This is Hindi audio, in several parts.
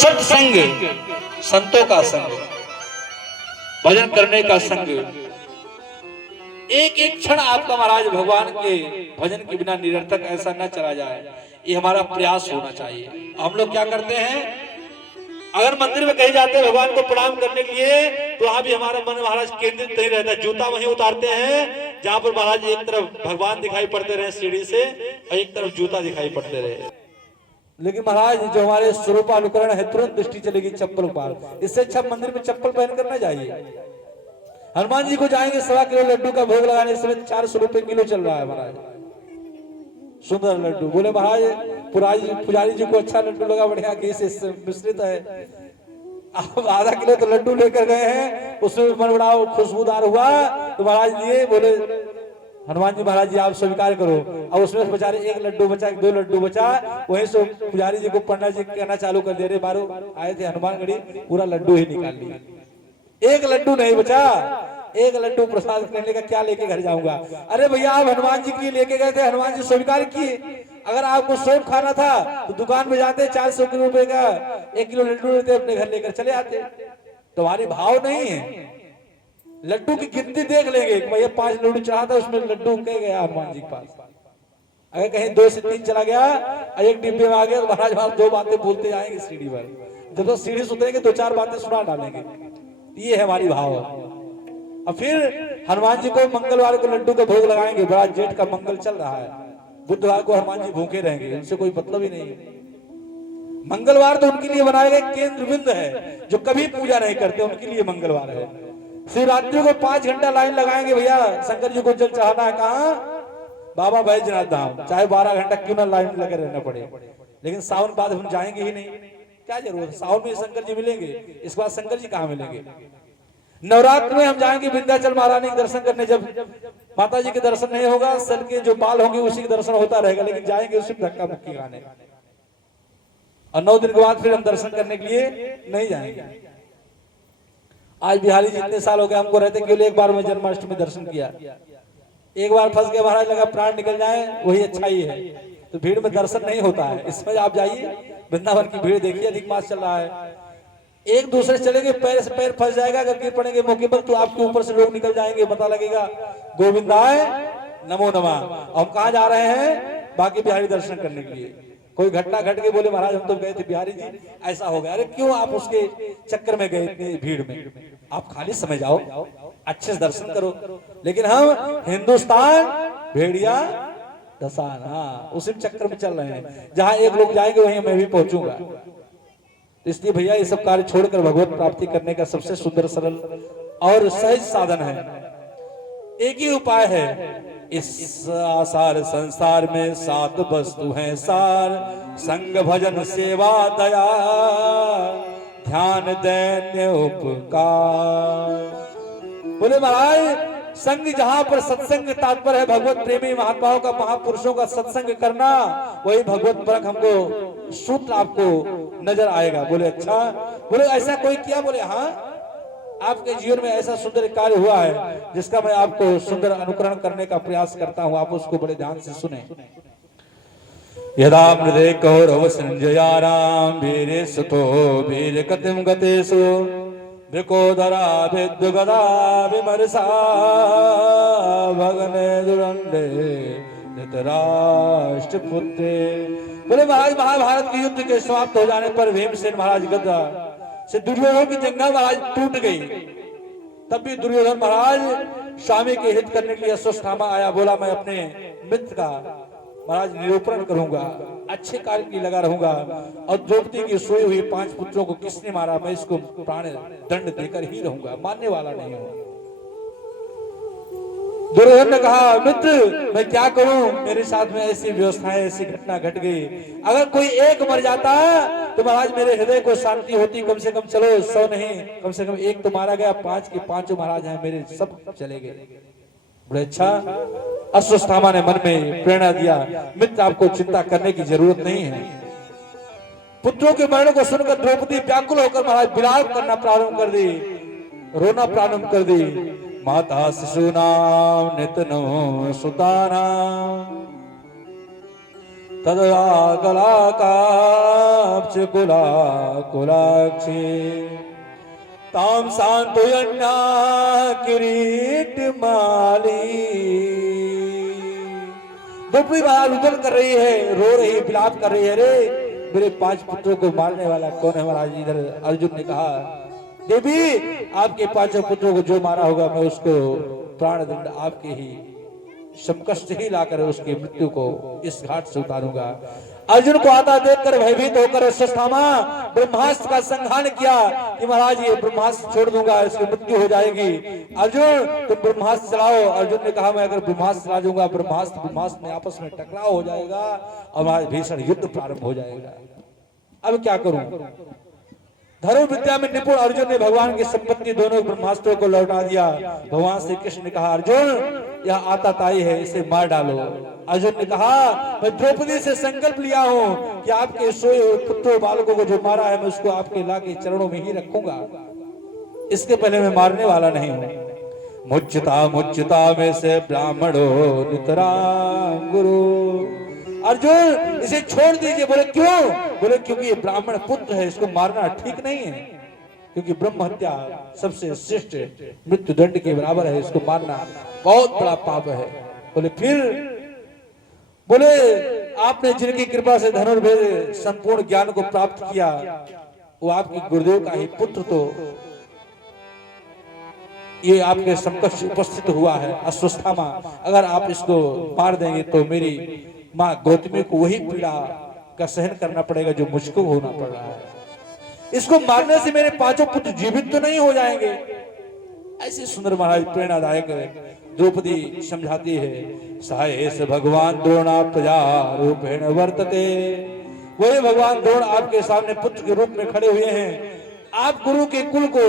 सत्संग, संतों का संग, भजन करने का संग, एक एक क्षण आपका महाराज भगवान के भजन के बिना निरर्थक ऐसा न चला जाए, ये हमारा प्रयास होना चाहिए। हम लोग क्या करते हैं, अगर मंदिर में कहीं जाते हैं भगवान को प्रणाम करने के लिए, तो वहां भी हमारा मन महाराज केंद्रित नहीं रहता, जूता वहीं उतारते हैं जहां पर महाराज एक तरफ भगवान दिखाई पड़ते रहे सीढ़ी से और एक तरफ जूता दिखाई पड़ते रहे। लेकिन महाराज जो हमारे स्वरूपानुकरण है, तुरंत दृष्टि चलेगी चप्पल पर। इससे अच्छा मंदिर में चप्पल पहन कर न जाइए। हनुमान जी को जाएंगे 1.25 किलो लड्डू का भोग लगाने, इस समय 400 रुपए किलो चल रहा है महाराज, सुंदर लड्डू। बोले महाराज पुजारी जी को अच्छा लड्डू लगा, बढ़िया घी से मिश्रित है। आप आधा किलो तो लड्डू लेकर गए हैं, उसमें मन बड़ा खुशबूदार हुआ, तो महाराज लिए, बोले हनुमान जी महाराज जी आप स्वीकार करो। अब उसमें बेचारे 1 लड्डू बचा, 2 लड्डू बचा, वहीं से पुजारी जी को पंडित जी कहना चालू कर दे रहे, बारो आए थे हनुमानगढ़ी, पूरा लड्डू ही निकाल लिया, 1 लड्डू नहीं बचा। 1 लड्डू प्रसाद करने का क्या लेके घर जाऊंगा। अरे भैया आप हनुमान जी के लिए लेके गए थे, हनुमान जी स्वीकार किए। अगर आपको सौंफ खाना था तो दुकान में जाते 400 रुपए का 1 किलो लड्डू लेते, अपने घर लेकर चले आते। तुम्हारी भाव नहीं है, लड्डू की गिनती देख लेंगे, भैया 5 लड्डू चढ़ा था, उसमें लड्डू कह गया हनुमान जी के पास। अगर कहीं 2 से 3 चला गया और 1 डिब्बे में आ गया, तो महाराज वहां 2 बातें बोलते जाएंगे सीढ़ी पर, जब तो सीढ़ी सुधरेंगे 2-4 बातें सुना डालेंगे। ये है हमारी भाव। और फिर हनुमान जी को मंगलवार को लड्डू का भोग लगाएंगे, बड़ा जेठ का मंगल चल रहा है, बुधवार को हनुमान जी भूखे रहेंगे, उनसे कोई मतलब ही नहीं। मंगलवार तो उनके लिए बनाए गए केंद्र बिंदु है, जो कभी पूजा नहीं करते उनके लिए मंगलवार है। शिवरात्रि को 5 घंटा लाइन लगाएंगे, भैया शंकर जी को जल चढ़ाना है, कहाँ, बाबा बैजनाथ धाम, चाहे 12 घंटा क्यों ना लाइन लगे रहना पड़े। लेकिन सावन बाद हम जाएंगे ही नहीं, क्या जरूरत, सावन में शंकर जी मिलेंगे, इसके बाद शंकर जी कहाँ मिलेंगे। नवरात्र में हम जाएंगे विंध्याचल महारानी के दर्शन करने, जब माता जी के दर्शन नहीं होगा, सल के जो बाल होंगे उसी के दर्शन होता रहेगा, लेकिन जाएंगे उसी धक्का मुक्की खाने, और 9 दिन के बाद फिर हम दर्शन करने के लिए नहीं जाएंगे। आज बिहारी जितने साल हो गए हमको रहते, केवल एक बार में जन्माष्टमी दर्शन किया, एक बार फंस गया महाराज, लगा प्राण निकल जाए, वही अच्छा ही है। तो भीड़ में दर्शन नहीं होता है, इसमें आप जाइए वृंदावन की भीड़ देखिए, अधिक मास चल रहा है, एक दूसरे चलेंगे, पैर से पैर फंस जाएगा, अगर गिर पड़ेंगे मौके पर तो आपके ऊपर से लोग निकल जाएंगे, पता लगेगा गोविंदाय नमो नमः। हम कहाँ जा रहे हैं, बाकी बिहारी दर्शन करने के लिए। कोई घटना घट गई, बोले महाराज हम तो गए थे बिहारी जी, ऐसा हो गया। अरे क्यों आप उसके चक्कर में गए इतनी भीड़ में, आप खाली समय जाओ, अच्छे से दर्शन करो। लेकिन हम हिंदुस्तान भेड़िया दसान, हाँ उसी चक्कर में चल रहे हैं, जहां एक लोग जाएंगे वहीं मैं भी पहुंचूंगा। इसलिए भैया ये सब कार्य छोड़कर भगवत प्राप्ति करने का सबसे सुंदर, सरल और सहज साधन है, एक ही उपाय है। इस आसार संसार में 7 वस्तु हैं सार, संग भजन सेवा दया ध्यान दैन्य उपकार। बोले महाराज संग, जहां पर सत्संग तात्पर्य है भगवत प्रेमी महात्माओं का, महापुरुषों का सत्संग करना, वही भगवत परक हमको सूत्र आपको नजर आएगा। बोले अच्छा, बोले ऐसा कोई किया, बोले हाँ आपके जीवन में ऐसा सुंदर कार्य हुआ है जिसका मैं आपको सुंदर अनुकरण करने का प्रयास करता हूं, आप उसको बड़े ध्यान से सुने। यदा मृदे कौरव संजयाराम वीरे सुतो वीर कतिम गतेषु वृकोदरा विद्युगदा विमर्शा भगने दुरंडे धृतराष्ट्र पुत्रे। बोले महाराज महाभारत के युद्ध के समाप्त हो जाने पर भीमसेन महाराज गदा से दुर्योधन की जंगा महाराज टूट गई, तब भी दुर्योधन महाराज स्वामी के हित करने के लिए अश्वत्थामा आया, बोला मैं अपने मित्र का महाराज निरूपण करूंगा, अच्छे कार्य की लगा रहूंगा, और द्रौपदी की सोई हुई 5 पुत्रों को किसने मारा, मैं इसको प्राण दंड देकर ही रहूंगा, मानने वाला नहीं हूं। दुर्योधन ने कहा मित्र मैं क्या करूं, मेरे साथ में ऐसी व्यवस्थाएं, ऐसी घटना घट गई, अगर कोई एक मर जाता तो महाराज मेरे हृदय को शांति होती, कम से कम चलो 100 नहीं, कम से कम एक तो मारा गया, 5 के 5 महाराज हैं मेरे, सब चले गए। बड़े अच्छा, अश्वत्थामा ने मन में प्रेरणा दिया, मित्र आपको चिंता करने की जरूरत नहीं है। पुत्रों के मरण को सुनकर द्रौपदी व्याकुल होकर महाराज विलाप करना प्रारंभ कर दी, रोना प्रारंभ कर दी। माता शिशुनाम नितनो सुतानाम तदया कलाकाब्ज कुला कुलाक्षी ताम सांत्वयन्या किरीट माली। द्रौपदी महाराज उदल कर रही है, रो रही है, विलाप कर रही है। रे मेरे 5 पुत्रों को मारने वाला कौन है महाराज? इधर अर्जुन ने कहा, देवी आपके 5 पुत्रों को जो मारा होगा मैं उसको प्राण दंड आपके ही समकष्ट ही लाकर उसकी मृत्यु को इस घाट से उतारूंगा। अर्जुन को आता देखकर भयभीत होकर अश्वत्थामा ब्रह्मास्त्र का संहार किया कि महाराज ये ब्रह्मास्त्र छोड़ दूंगा, इसकी मृत्यु हो जाएगी। अर्जुन तुम ब्रह्मास्त्र चलाओ। अर्जुन ने कहा मैं अगर ब्रह्मास्त्र चला दूंगा ब्रह्मास्त्र में आपस में टकराव हो जाएगा और महाराज भीषण युद्ध प्रारंभ हो जाएगा। अब क्या करूं? धर्म विद्या में निपुण अर्जुन ने भगवान की संपत्ति दोनों ब्रह्मास्त्रों को लौटा दिया। भगवान श्री कृष्ण ने कहा अर्जुन यह आताताई है, इसे मार डालो। अर्जुन ने कहा मैं द्रौपदी से संकल्प लिया हूं कि आपके सोए हुए पुत्रों बालकों को जो मारा है मैं उसको आपके लाके चरणों में ही रखूंगा, इसके पहले मैं मारने वाला नहीं हूं। मुच्यता में से ब्राह्मणो नितरां गुरु। अर्जुन इसे छोड़ दीजिए। बोले क्यों? बोले क्योंकि ये ब्राह्मण पुत्र है, इसको मारना ठीक नहीं है, क्योंकि ब्रह्म हत्या सबसे श्रेष्ठ मृत्यु दंड के बराबर है, इसको मारना बहुत बड़ा पाप है। बोले फिर? बोले आपने जिनकी कृपा से धनुर्वेद संपूर्ण ज्ञान को प्राप्त किया वो आपके गुरुदेव का ही पुत्र, तो ये आपके समकक्ष उपस्थित हुआ है अश्वत्थामा। अगर आप इसको मार देंगे तो मेरी माँ गौतमी को वही पीड़ा का सहन करना पड़ेगा जो मुझको होना पड़ रहा है। इसको मारने से मेरे 5 पुत्र जीवित तो नहीं हो जाएंगे। ऐसी सुंदर महाराज प्रेरणादायक द्रौपदी समझाती है। सायेस भगवान द्रोणा प्रजा रूपेण वर्तते। वही भगवान द्रोण आपके सामने पुत्र के रूप में खड़े हुए हैं। आप गुरु के कुल को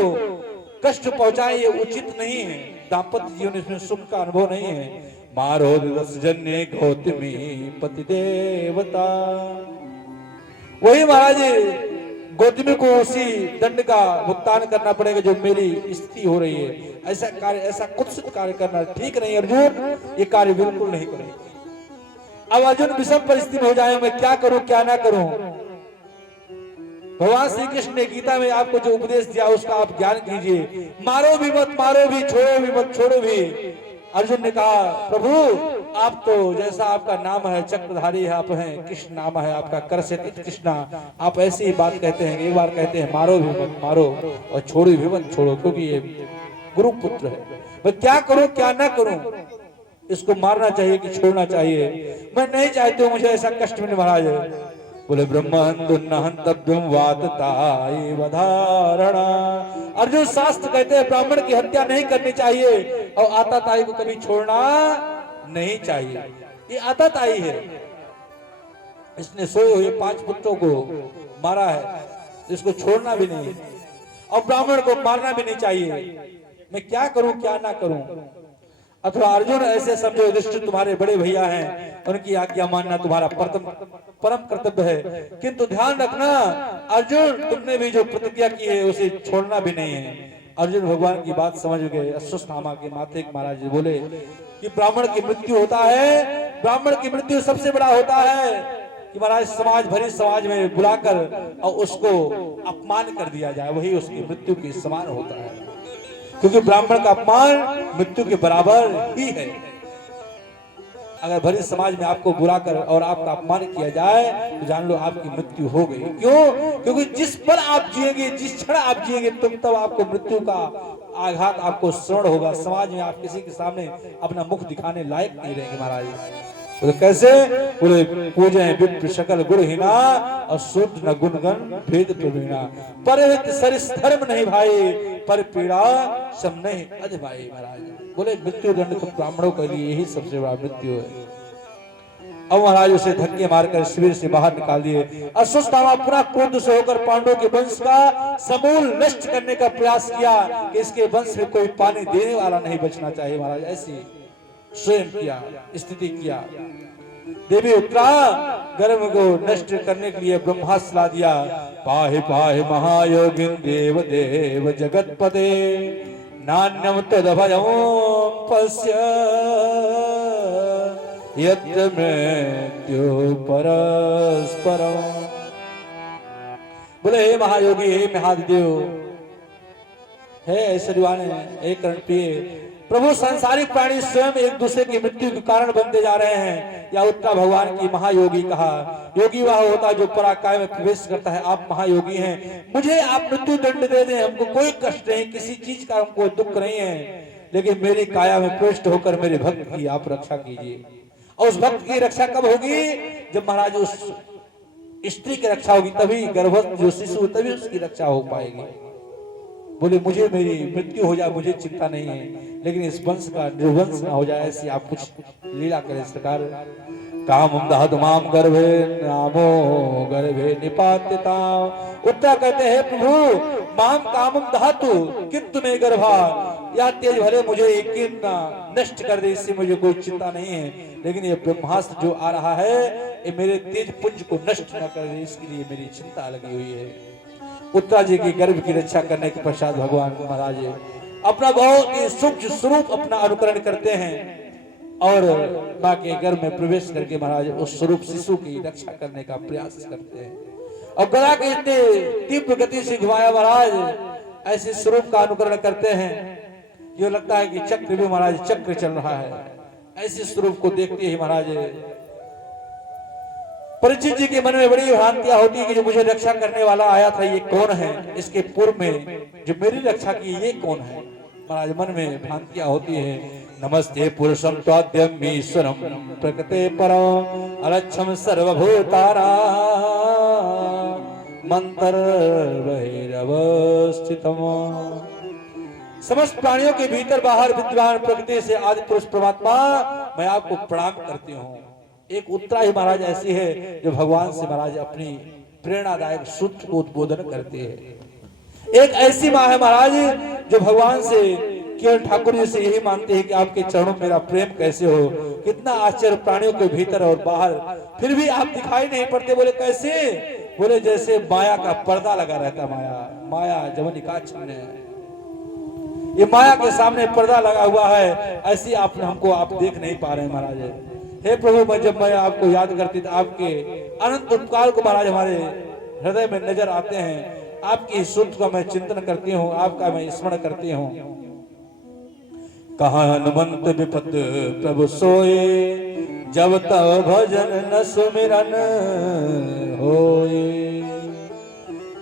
कष्ट पहुंचाए ये उचित नहीं है। दाम्पत्य जीवन इसमें सुख का अनुभव नहीं है। मारो जन्य गौतमी पति देवता। वही महाराज गौतमी को उसी दंड का भुगतान करना पड़ेगा जो मेरी स्थिति हो रही है। ऐसा कार्य, ऐसा कुत्सित कार्य करना ठीक नहीं अर्जुन, ये कार्य बिल्कुल नहीं करेंगे। अब अर्जुन विषम परिस्थिति में हो जाए, मैं क्या करूं क्या ना करूं। भगवान श्री कृष्ण ने गीता में आपको जो उपदेश दिया उसका आप ज्ञान कीजिए। मारो भी मत, मारो भी, छोड़ो भी मत, छोड़ो भी। अर्जुन ने कहा प्रभु आप तो जैसा आपका नाम है चक्रधारी है, आप हैं कृष्ण नाम है आपका करसेत कृष्णा, आप ऐसी ही बात कहते हैं। एक बार कहते हैं मारो भी मत मारो और छोड़ो भी मत छोड़ो, क्योंकि ये गुरु पुत्र है। मैं क्या करूं क्या ना करूं, इसको मारना चाहिए कि छोड़ना चाहिए? मैं नहीं चाहती हूँ मुझे ऐसा कष्ट मिले महाराज। बोले ब्रह्महंतव्यम वातताई वधारणा। अर्जुन शास्त्र कहते हैं ब्राह्मण की हत्या नहीं करनी चाहिए और आताताई को कभी छोड़ना नहीं चाहिए। ये आताताई है, इसने सोए हुए 5 पुत्रों को मारा है, इसको छोड़ना भी नहीं और ब्राह्मण को मारना भी नहीं चाहिए। मैं क्या करूं क्या ना करूं? अथवा अर्जुन ऐसे समझो युधिष्ठिर तुम्हारे बड़े भैया हैं, उनकी आज्ञा मानना तुम्हारा परम कर्तव्य है। किंतु ध्यान रखना अर्जुन तुमने भी जो प्रतिज्ञा की है उसे छोड़ना भी नहीं है। अर्जुन भगवान की बात समझ गए। अश्वत्थामा के माथे महाराज बोले कि ब्राह्मण की मृत्यु होता है, ब्राह्मण की मृत्यु सबसे बड़ा होता है कि महाराज समाज भरी समाज में बुलाकर और उसको अपमान कर दिया जाए, वही उसकी मृत्यु के समान होता है। क्योंकि ब्राह्मण का अपमान मृत्यु के बराबर ही है। अगर भरी समाज में आपको बुलाकर और आपका अपमान किया जाए तो जान लो आपकी मृत्यु हो गई। क्यों? क्योंकि जिस पर आप जिएंगे, जिस क्षण आप जिएंगे तुम तब आपको मृत्यु का आघात आपको श्रवण होगा। समाज में आप किसी के सामने अपना मुख दिखाने लायक नहीं रहेंगे महाराज। बोले कैसे? बोले पूजे विप्र सकल गुणहीना और शुद्ध न गुणगण भेद प्रवीणा। परहित सरिस धर्म नहीं भाई, पर पीड़ा सम नहीं अध भाई। महाराज बोले मृत्यु दंड तो ब्राह्मणों के लिए यही सबसे बड़ा मृत्यु है। अब महाराज उसे धक्के मारकर शिविर से बाहर निकाल दिए। अश्वत्थामा पुनः क्रोध से होकर पांडवों के वंश का समूल नष्ट करने का प्रयास किया कि इसके वंश में कोई पानी देने वाला नहीं बचना चाहिए। महाराज ऐसी स्वयं किया स्थिति किया। देवी उत्तरा गर्भ को नष्ट करने के लिए ब्रह्मास्त्र ला दिया। पाहि पाहि महायोगिन देव देव जगतपते नान्यम तदभयं पश्य यत्र मृत्यु परस्परम। बोले हे महायोगी, हे महादेव, हे ऐश्वर्यवान, हे कर्णप्रिय प्रभु, संसारिक प्राणी स्वयं एक दूसरे की मृत्यु के कारण बनते जा रहे हैं। या उत्तरा भगवान की महायोगी कहा। योगी वह होता है जो पराकाय में प्रवेश करता है। आप महायोगी हैं, मुझे आप मृत्यु दंड दे दें, हमको कोई कष्ट नहीं, किसी चीज का हमको दुख नहीं है, लेकिन मेरी काया में प्रविष्ट होकर मेरे भक्त की आप रक्षा कीजिए। और उस भक्त की रक्षा कब होगी? जब महाराज उस स्त्री की रक्षा होगी, तभी गर्भस्थ जो शिशु तभी उसकी रक्षा हो पाएगी। बोले मुझे मेरी मृत्यु हो जाए मुझे चिंता नहीं है, लेकिन इस वंश का निर्वंश ना हो जाए, ऐसी आप कुछ लीला करें सरकार। काम दहत माम गर्भे नामो गर्भे निपात्यता। उत्तर कहते हैं प्रभु, माम कामम दहतु किंतु में गर्भा, या तेज भले मुझे एक नष्ट कर दे, इससे मुझे कोई चिंता नहीं है, लेकिन ये ब्रह्मास्त्र जो आ रहा है ये मेरे तेज पुंज को नष्ट न कर दे, इसके लिए मेरी चिंता लगी हुई है। उत्तरा जी की गर्भ की रक्षा करने के पश्चात भगवान महाराज अपना बहुत ही सूक्ष्म स्वरूप अपना अनुकरण करते हैं और मां के गर्भ में प्रवेश करके महाराज उस स्वरूप शिशु की रक्षा करने का प्रयास करते हैं। और गदा के इतने तीव्र गति से घुमाया महाराज ऐसे स्वरूप का अनुकरण करते हैं, ये लगता है कि चक्र भी महाराज चक्र चल रहा है। ऐसे स्वरूप को देखते ही महाराज परीक्षित जी के मन में बड़ी भ्रांतियां होती है कि जो मुझे रक्षा करने वाला आया था ये कौन है, इसके पूर्व में जो मेरी रक्षा की ये कौन है। महाराज मन में भ्रांतियां होती है। नमस्ते पुरुषम त्वाद्यम ईश्वरम प्रकृते परम अलक्षम सर्वभूतारा मंतर बहिरवस्थितम। समस्त प्राणियों के भीतर बाहर विद्वान प्रकृति से आदि पुरुष परमात्मा मैं आपको प्रणाम करती हूँ। एक उत्तरा ही महाराज ऐसी है जो भगवान से महाराज अपनी प्रेरणादायक सूत्र को उद्बोधन करते हैं। एक ऐसी माँ है महाराज जो भगवान से केवल ठाकुर जी से यही मानते हैं कि आपके चरणों में मेरा प्रेम कैसे हो। कितना आश्चर्य प्राणियों के भीतर और बाहर, फिर भी आप दिखाई नहीं पड़ते। बोले कैसे? बोले जैसे माया का पर्दा लगा रहता। माया जवनिका चिन्ह, ये माया के सामने पर्दा लगा हुआ है, ऐसी आप हमको आप देख नहीं पा रहे महाराज। हे प्रभु, जब मैं आपको याद करती तो आपके अनंत उपकार को महाराज हमारे हृदय में नजर आते हैं। आपकी सूत्र का मैं चिंतन करती हूँ, आपका मैं स्मरण करती हूँ। कहा हनुमंत विपद प्रभु सोए, जब तब भजन न सुमिरन होए।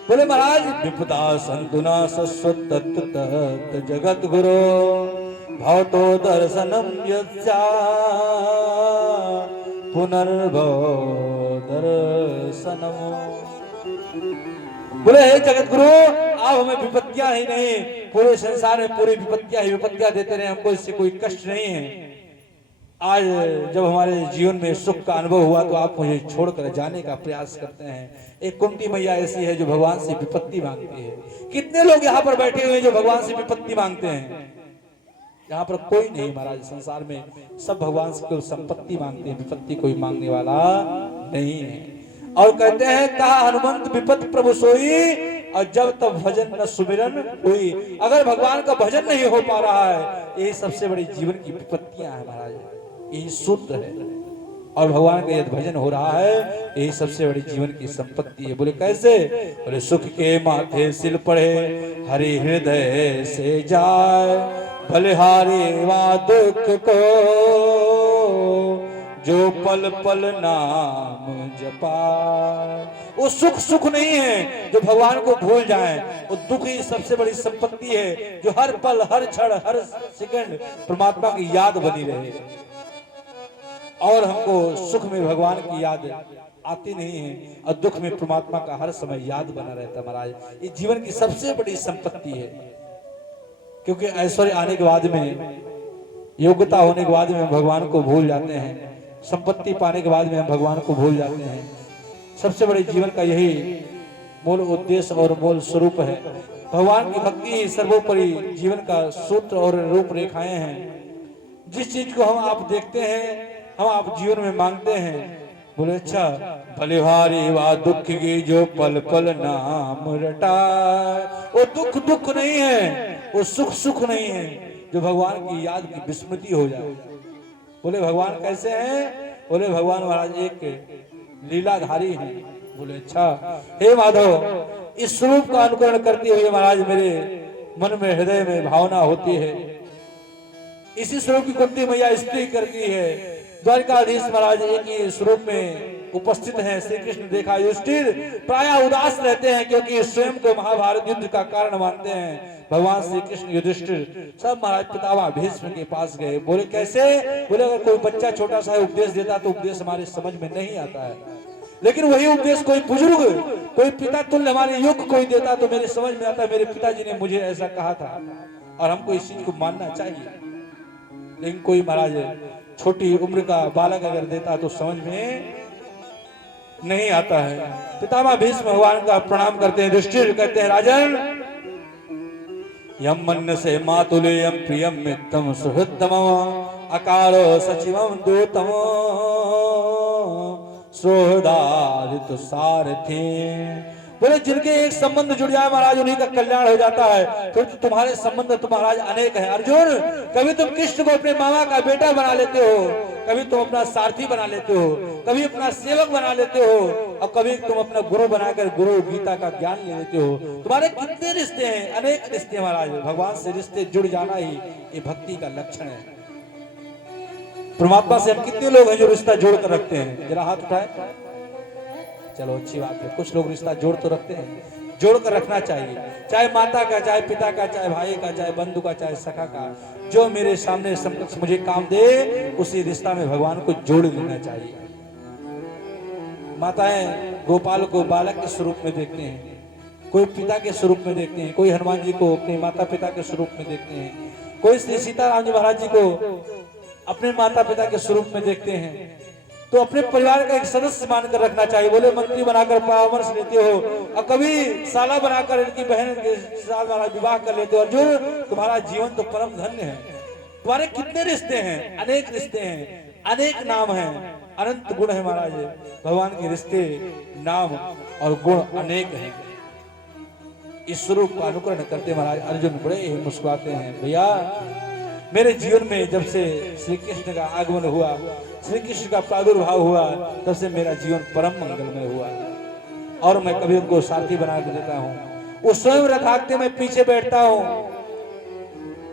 बोले महाराज विपदा संतुना सस्वत तत् जगत गुरु भवतो दर्शनम यस्या पुनर्भव दर्शनम। बोले हे जगत गुरु, आप हमें विपत्तियां ही नहीं, पूरे संसार में पूरी विपत्तियां ही विपत्तियां देते रहे, हमको इससे कोई कष्ट नहीं है। आज जब हमारे जीवन में सुख का अनुभव हुआ तो आप मुझे छोड़कर जाने का प्रयास करते हैं। एक कुंती मैया ऐसी है जो भगवान से विपत्ति मांगती है। कितने लोग यहाँ पर बैठे हुए हैं जो भगवान से विपत्ति मांगते हैं? यहाँ पर कोई नहीं महाराज, संसार में सब भगवान से केवल संपत्ति मांगते हैं, विपत्ति कोई मांगने वाला नहीं है। और कहते हैं कहा हनुमंत विपत्ति प्रभु सोई, और जब तब भजन न सुमिरन हुई। अगर भगवान का भजन नहीं हो पा रहा है, यही सबसे बड़ी जीवन की विपत्तियां हैं महाराज, यही सूत्र है। और भगवान का यदि भजन हो रहा है, यही सबसे बड़ी जीवन की संपत्ति है। बोले कैसे? बोले सुख के माथे सिल पड़े, हरि हृदय से जाए, बलिहारी वा दुख को जो पल पल नाम जपाए। वो सुख नहीं है जो भगवान को भूल जाए, वो दुख ही सबसे बड़ी संपत्ति है जो हर पल हर क्षण हर सेकंड परमात्मा की याद बनी रहे। और हमको सुख में भगवान की याद आती नहीं है और दुख में परमात्मा का हर समय याद बना रहता महाराज। ये जीवन की सबसे बड़ी संपत्ति है, क्योंकि ऐश्वर्य आने के बाद में, योग्यता होने के बाद में हम भगवान को भूल जाते हैं, संपत्ति पाने के बाद में हम भगवान को भूल जाते हैं। सबसे बड़े जीवन का यही मूल उद्देश्य और मूल स्वरूप है। भगवान की भक्ति ही सर्वोपरि जीवन का सूत्र और रूपरेखाएं हैं। जिस चीज को हम आप देखते हैं, हम आप जीवन में मांगते हैं। बोले अच्छा, बलिहारी वा दुख की जो पल पल नाम रटाए। वो दुख नहीं है, वो सुख नहीं है जो भगवान की याद की विस्मृति हो जाए। बोले भगवान कैसे हैं? बोले भगवान महाराज एक लीलाधारी हैं। बोले अच्छा। हे माधव, इस स्वरूप का अनुकरण करते हुए महाराज मेरे मन में हृदय में भावना होती है। इसी स्वरूप की कुंती मैया स्त्री करती है। द्वारकाधीश महाराज एक ही स्वरूप में उपस्थित हैं। श्री कृष्ण देखा युधिष्ठिर प्रायः उदास रहते हैं, क्योंकि स्वयं को महाभारत युद्ध का कारण मानते हैं। भगवान श्री कृष्ण युधिष्ठिर सब महाराज पितामह भीष्म के पास गए। बोले कैसे? बोले अगर कोई बच्चा छोटा सा उपदेश देता तो उपदेश हमारे समझ में नहीं आता है, लेकिन वही उपदेश कोई बुजुर्ग, कोई पिता तुल्य हमारे युग कोई देता तो मेरे समझ में आता। मेरे पिताजी ने मुझे ऐसा कहा था और हमको इस चीज को मानना चाहिए। लेकिन कोई महाराज छोटी उम्र का बालक अगर देता तो समझ में नहीं आता है। पितामह भीष्म भगवान का प्रणाम करते हैं। युधिष्ठिर कहते हैं राजन, यम मन से मातुलेयम प्रियम मित्रम सुहृदम अकारो सचिवम दूतम सोहदादित सारथी। बोले जिनके एक संबंध जुड़ जाए महाराज उन्हीं का कल्याण हो जाता है। फिर तो तुम्हारे संबंध तो महाराज अनेक है। अर्जुन, कभी तुम कृष्ण को अपने मामा का बेटा बना लेते हो, कभी तुम अपना सारथी बना लेते हो, कभी अपना सेवक बना लेते हो, और कभी तुम अपना गुरु बनाकर गुरु गीता का ज्ञान ले लेते हो। तुम्हारे कितने रिश्ते हैं, अनेक रिश्ते महाराज। भगवान से रिश्ते जुड़ जाना ही ये भक्ति का लक्षण है। परमात्मा से हम कितने लोग हैं जो रिश्ता जोड़ कर रखते हैं? जरा हाथ उठाए। चलो अच्छी बात है, कुछ लोग रिश्ता जोड़ तो रखते हैं। जोड़ कर रखना चाहिए, चाहे माता का, चाहे पिता का, चाहे भाई का, चाहे बंधु का, चाहे सखा का। जो मेरे सामने समक्ष मुझे काम दे उसी रिश्ता में भगवान को जोड़ लेना चाहिए। माताएं गोपाल को बालक के स्वरूप में देखते हैं, कोई पिता के स्वरूप में देखते हैं, कोई हनुमान जी को अपने माता पिता के स्वरूप में देखते हैं, कोई श्री सीताराम जी महाराज जी को अपने माता पिता के स्वरूप में देखते हैं। तो अपने परिवार का एक सदस्य मानकर रखना चाहिए। बोले मंत्री बनाकर परामर्श लेते हो और कभी साला बनाकर इनकी बहन के साथ महाराज विवाह कर लेते हो। अर्जुन, तुम्हारा जीवन तो परम धन्य है। तुम्हारे कितने रिश्ते हैं? अनेक रिश्ते हैं, अनेक नाम हैं, अनंत गुण है महाराज। भगवान के रिश्ते, नाम और गुण अनेक हैं। इस स्वरूप का अनुकरण करते महाराज अर्जुन बड़े ही मुस्कुराते हैं। भैया, मेरे जीवन में जब से श्री कृष्ण का आगमन हुआ, श्री कृष्ण का प्रादुर्भाव हुआ, तब से मेरा जीवन परम मंगलमय हुआ और मैं कभी उनको साथी बना के देता हूँ। वो स्वयं रथाकते मैं पीछे बैठता हूँ,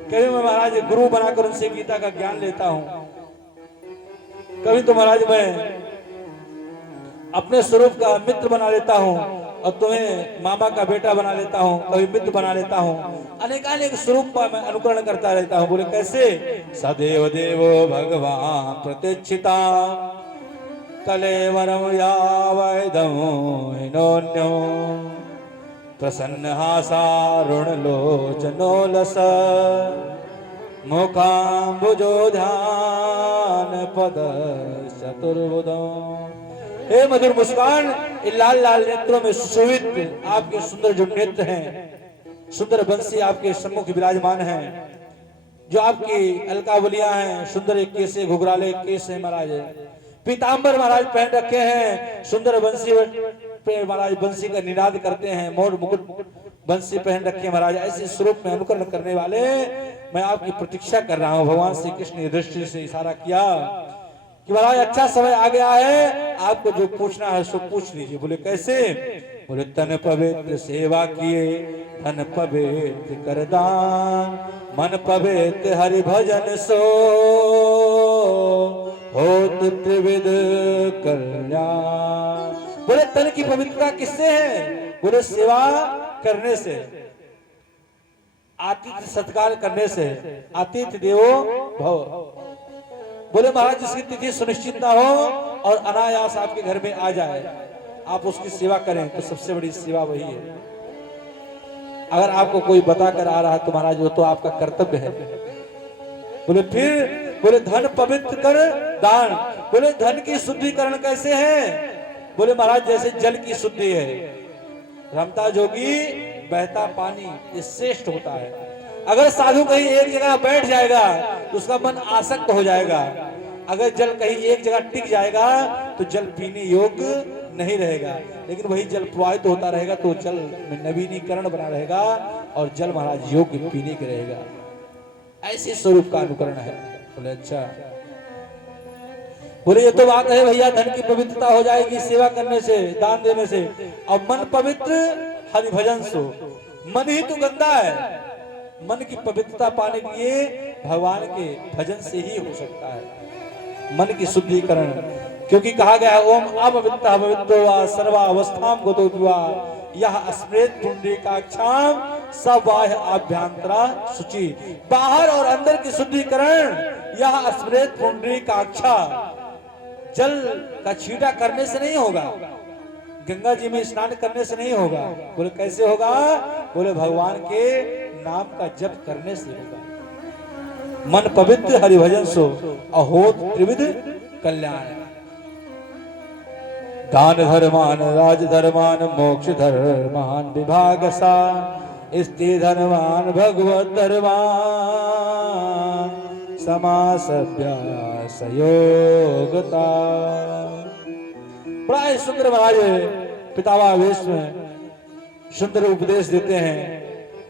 कभी मैं महाराज गुरु बनाकर उनसे गीता का ज्ञान लेता हूँ, कभी तो महाराज मैं अपने स्वरूप का मित्र बना लेता हूँ और तुम्हें मामा का बेटा बना लेता हूँ, कभी मित्र बना लेता हूँ। अनेकानेक स्वरूप का मैं अनुकरण करता रहता हूँ। बोले कैसे? सदैव देवो भगवान प्रतिष्ठिता कलेवरम यावैदमो हिनोन्यो प्रसन्न हासारुण लोचनो लस मुखाम्बुजो ध्यान पद चतुर्भुजो। हे मधुर मुस्कान, लाल लाल नेत्रों में सुशोभित आपके सुंदर जो नेत्र हैं, सुंदर बंसी आपके सम्मुख विराजमान हैं, जो आपकी अलकावलियां हैं, सुंदर एक केस घुघराले केस है महाराज। पीतांबर महाराज पहन रखे हैं, सुंदर बंसी पे महाराज बंसी का निनाद करते हैं, मोर मुकुट बंसी पहन रखे महाराज। ऐसे स्वरूप में अनुकरण करने वाले मैं आपकी प्रतीक्षा कर रहा हूँ। भगवान श्री कृष्ण ने दृष्टि से इशारा किया कि महाराज अच्छा समय आ गया है, आपको जो पूछना है सो पूछ लीजिए। बोले कैसे? बोले तन पवित्र सेवा किए, धन पवित्र कर दान, मन पवित्र हरि भजन सो होत त्रिविध कल्याण। बोले तन की पवित्रता किससे है? बोले सेवा करने से, आतिथ्य सत्कार करने से। आतिथ्य देवो भव। बोले महाराज जिसकी तिथि सुनिश्चित ना हो और अनायास आपके घर में आ जाए, आप उसकी सेवा करें तो सबसे बड़ी सेवा वही है। अगर आपको कोई बताकर आ रहा है तो महाराज वो तो आपका कर्तव्य है। बोले फिर? बोले धन पवित्र कर दान। बोले धन की शुद्धिकरण कैसे है? बोले महाराज जैसे जल की शुद्धि है, रमता जोगी बहता पानी, ये श्रेष्ठ होता है। अगर साधु कहीं एक जगह बैठ जाएगा तो उसका मन आसक्त हो जाएगा। अगर जल कहीं एक जगह टिक जाएगा तो जल पीने योग्य नहीं रहेगा, लेकिन वही जल प्रवाहित होता रहेगा तो जल में नवीनीकरण बना रहेगा और जल महाराज योग्य पीने के रहेगा। ऐसे स्वरूप का अनुकरण है। बोले अच्छा। बोले ये तो बात है भैया, धन की पवित्रता हो जाएगी सेवा करने से, दान देने से। अब मन पवित्र हरिभजन सो, मन ही तो गंदा है। मन की पवित्रता पाने के लिए भगवान के भजन से ही हो सकता है मन की शुद्धिकरण। क्योंकि कहा गया है ओम अपवित्र पवित्रो वा सर्वा अवस्थाम गतो विवा यह स्मृत पुंडरीकाक्षाम सब बाह्य आभ्यंतरा शुचि। बाहर और अंदर की शुद्धिकरण यह स्मृत पुंडरीकाक्षा जल का छींटा करने से नहीं होगा, गंगा जी में स्नान करने से नहीं होगा। बोले कैसे होगा? बोले भगवान के नाम का जप करने से होगा। मन पवित्र हरिभजन सो अहोत त्रिविध कल्याण। दान धर्मान राज धर्मान मोक्ष धर्मान विभाग सा स्त्री धर्मान भगवत धर्मान समासभ्यास योगता। बड़ा ही सुंदर महाराज पितामह भीष्म में सुंदर उपदेश देते हैं।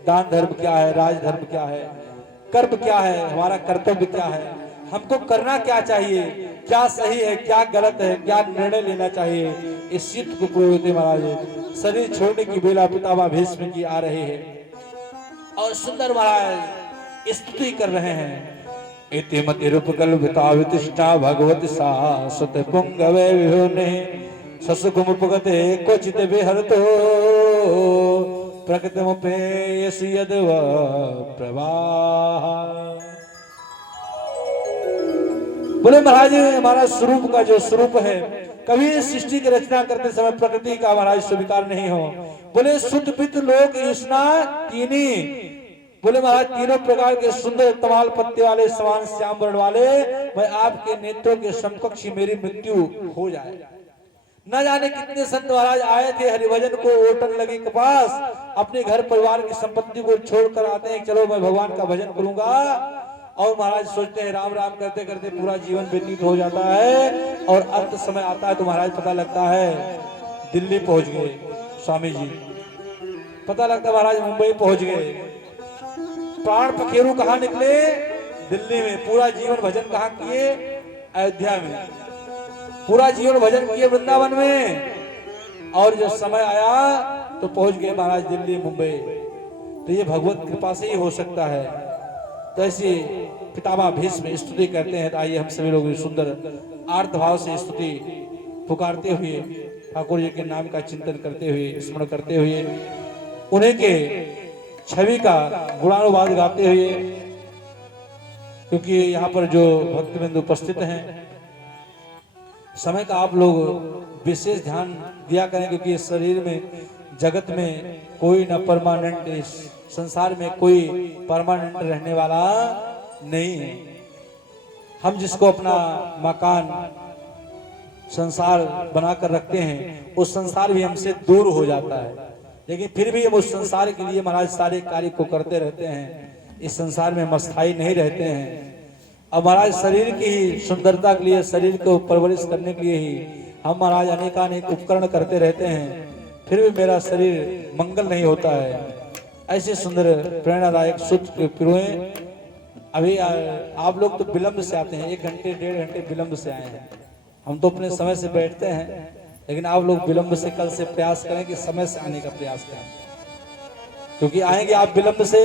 दान धर्म क्या है, राज धर्म क्या है, कर्म क्या है, हमारा कर्तव्य क्या है, हमको करना क्या चाहिए, क्या सही है क्या गलत है, क्या निर्णय लेना चाहिए, इस चित्त को पुरोहित महाराज शरीर छोड़ने की बेला पितामह भीष्म की आ रही है और सुंदर महाराज स्तुति कर रहे हैं। इतिमति रूपकल्पिता वितिष्ठा भगवती शाश्वत पुंगवे विहोने ससुकुमुपगते क्वचित विहरतो प्रकृतिमुपेयसि यद्व प्रवाह। बोले महाराज हमारा स्वरूप का जो स्वरूप है, कभी सृष्टि की रचना करते समय प्रकृति का महाराज स्वीकार नहीं हो। बोले शुद्ध पित्त लोक युष्णा तीनी, बोले महाराज तीनों प्रकार के सुंदर तमाल पत्ते वाले समान श्याम वर्ण वाले मैं आपके नेत्रों के समकक्ष मेरी मृत्यु हो जाए। न जाने कितने संत महाराज आए थे हरिभजन को ओटन लगे के पास, अपने घर परिवार की संपत्ति को छोड़कर आते हैं चलो मैं भगवान का भजन करूंगा, और महाराज सोचते हैं राम राम करते करते पूरा जीवन व्यतीत हो जाता है और अंत समय आता है तो महाराज पता लगता है दिल्ली पहुंच गए स्वामी जी, पता लगता है महाराज मुंबई पहुंच गए। प्राण पखेरु कहाँ निकले? दिल्ली में। पूरा जीवन भजन कहाँ किए? अयोध्या में। पूरा जीवन भजन किए वृंदावन में, और जब समय आया तो पहुंच गए महाराज दिल्ली मुंबई। तो ये भगवत कृपा से ही हो सकता है। तो ऐसी पितामह भीष्म स्तुति करते हैं। तो आइए हम सभी लोग सुंदर आर्त भाव से स्तुति पुकारते हुए ठाकुर जी के नाम का चिंतन करते हुए स्मरण करते हुए उन्हीं के छवि का गुणानुवाद गाते हुए, क्योंकि यहाँ पर जो भक्तबिंदु उपस्थित हैं समय का आप लोग विशेष ध्यान दिया करें, क्योंकि इस शरीर में जगत में कोई न परमानेंट, इस संसार में कोई परमानेंट रहने वाला नहीं है। हम जिसको अपना मकान संसार बनाकर रखते हैं उस संसार भी हमसे दूर हो जाता है, लेकिन फिर भी हम उस संसार के लिए महाराज सारे कार्य को करते रहते हैं। इस संसार में हम स्थायी नहीं रहते हैं। अब महाराज शरीर की ही सुंदरता के लिए, शरीर को परवरिश करने के लिए ही हम महाराज अनेकानेक उपकरण करते रहते हैं, फिर भी मेरा शरीर मंगल नहीं होता है। ऐसे सुंदर प्रेरणादायक सूत्र पिरोए। अभी आप लोग तो विलंब से आते हैं, 1 घंटे 1.5 घंटे विलंब से आए हैं। हम तो अपने समय से बैठते हैं, लेकिन आप लोग विलंब से कल से प्रयास करें कि समय से आने का प्रयास करें, क्योंकि आएंगे आप विलंब से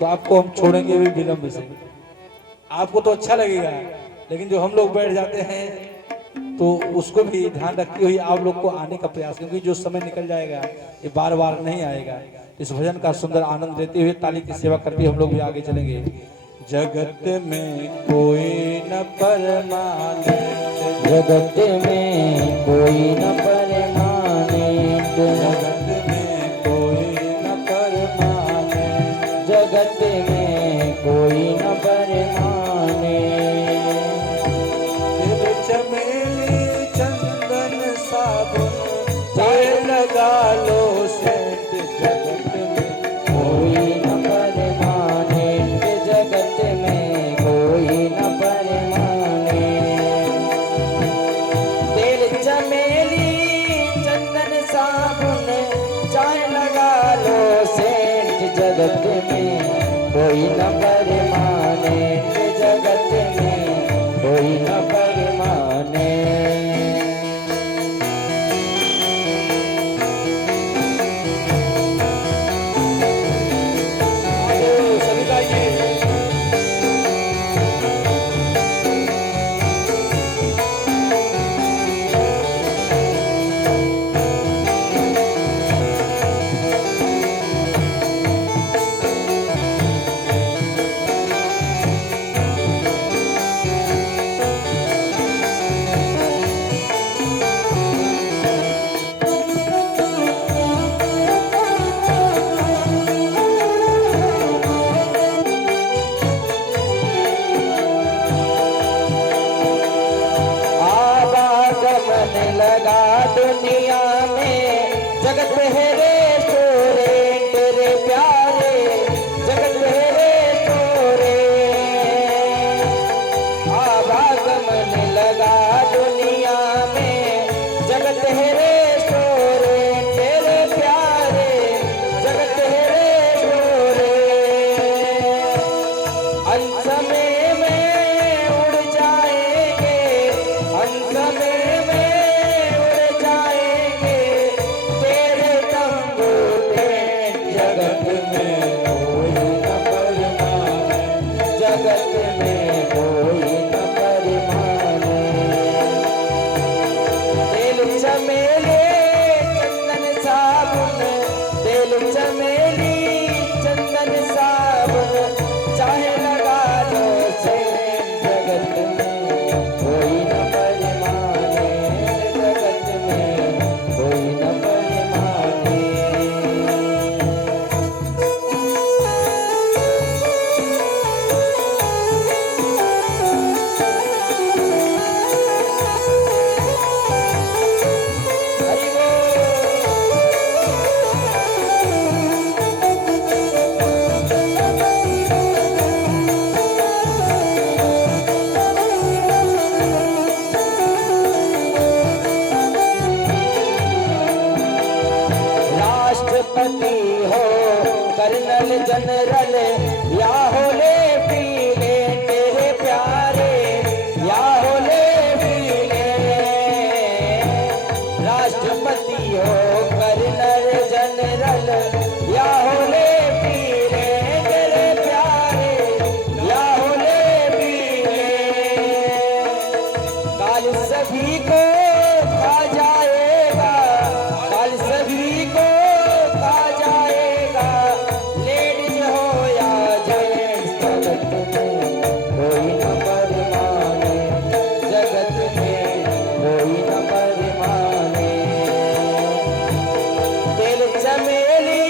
तो आपको हम छोड़ेंगे भी विलंब से। आपको तो अच्छा लगेगा, लेकिन जो हम लोग बैठ जाते हैं तो उसको भी ध्यान रखते हुए आप लोग को आने का प्रयास, क्योंकि जो समय निकल जाएगा ये बार बार नहीं आएगा। इस भजन का सुंदर आनंद लेते हुए ताली की सेवा करते हुए हम लोग भी आगे चलेंगे। जगत में कोई न परमाने, जगत में कोई न परमाने, जगत में कोई न परमाने, जगत में कोई न परमाने। चमेली चंदन साबुन चाहे लगा लो सेंट, जगत में कोई न परमाने, जगत में कोई न परमाने। तेल चमेली चंदन साबुन चाहे लगा लो सेंट, जगत में कोई न परमाने, जगत में कोई न परमाने। चमेली चंदन साबुन चाहे लगा लो सेंट, जगत में कोई न परमाने, जगत में कोई न परमाने। हरि राष्ट्रपति हो कर्नल जनरल या हो ले पीले तेरे प्यारे, या हो ले पीले। राष्ट्रपति हो कर्नल जनरल या हो ले पीले तेरे प्यारे, या हो ले पीले। काल सभी को खा जाएगा, काल सभी को खा जाएगा, लेडीज हो या जेंट्स, जगत में कोई न परमाने, जगत में कोई न परमाने। तेल चमेली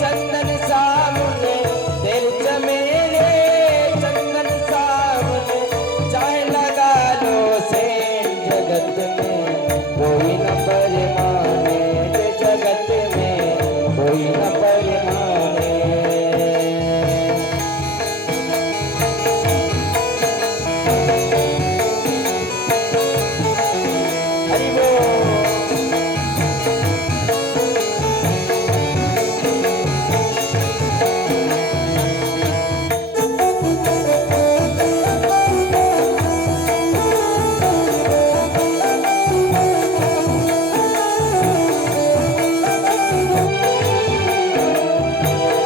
चंदन साबुन, तेल चमेली चंदन साबुन चाहे लगा लो सेंट, जगत में कोई न परमाने, जगत में कोई न परमाने। हरि बोल।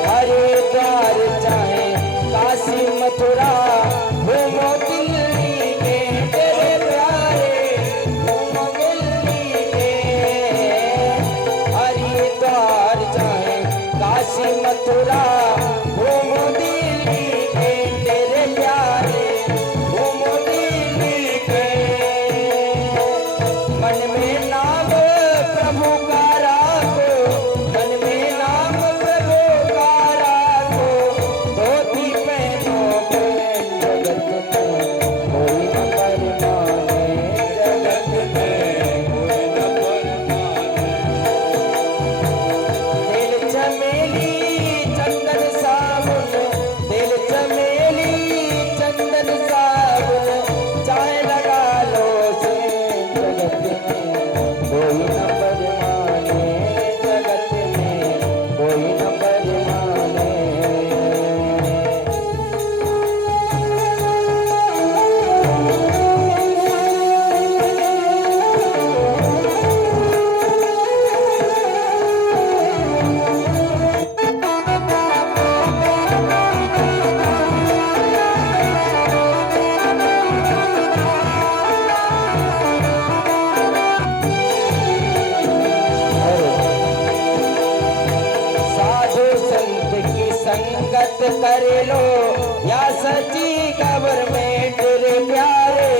हरिद्वार चाहे काशी मथुरा, घूमो दिल्ली के तेरे प्यारे, घूमो दिल्ली के। हरिद्वार चाहे काशी मथुरा, घूमो दिल्ली के तेरे प्यारे, घूमो दिल्ली के। मन में नाम प्रभु का राखो, मन में नाम प्रभु का राखो, धोती पहनो पैंट, जगत में कोई न परमाने, जगत में कोई न परमाने। तेल चमेली चंदन साबुन, तेल चमेली चंदन साबुन चाहे लगा लो सेंट, जगत में कोई न परमाने, जगत में कोई न परमाने। साधु संत की संगत कर लो या सच्ची गवर्नमेंट रे प्यारे,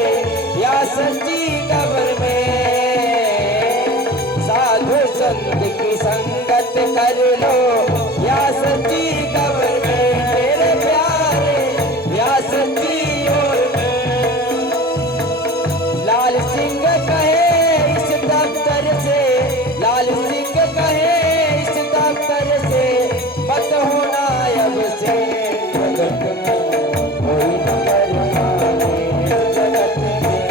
या सच्ची गवर्नमेंट। साधु संत की संगत कर लो या सच्ची गवर्नमेंट रे प्यारे, या सच्ची गवर्नमेंट। लाल सिंह कहे इस दफ्तर से, लाल सिंह कहे इस दफ्तर से, मत होना अब से, जगत में कोई न परमाने, जगत में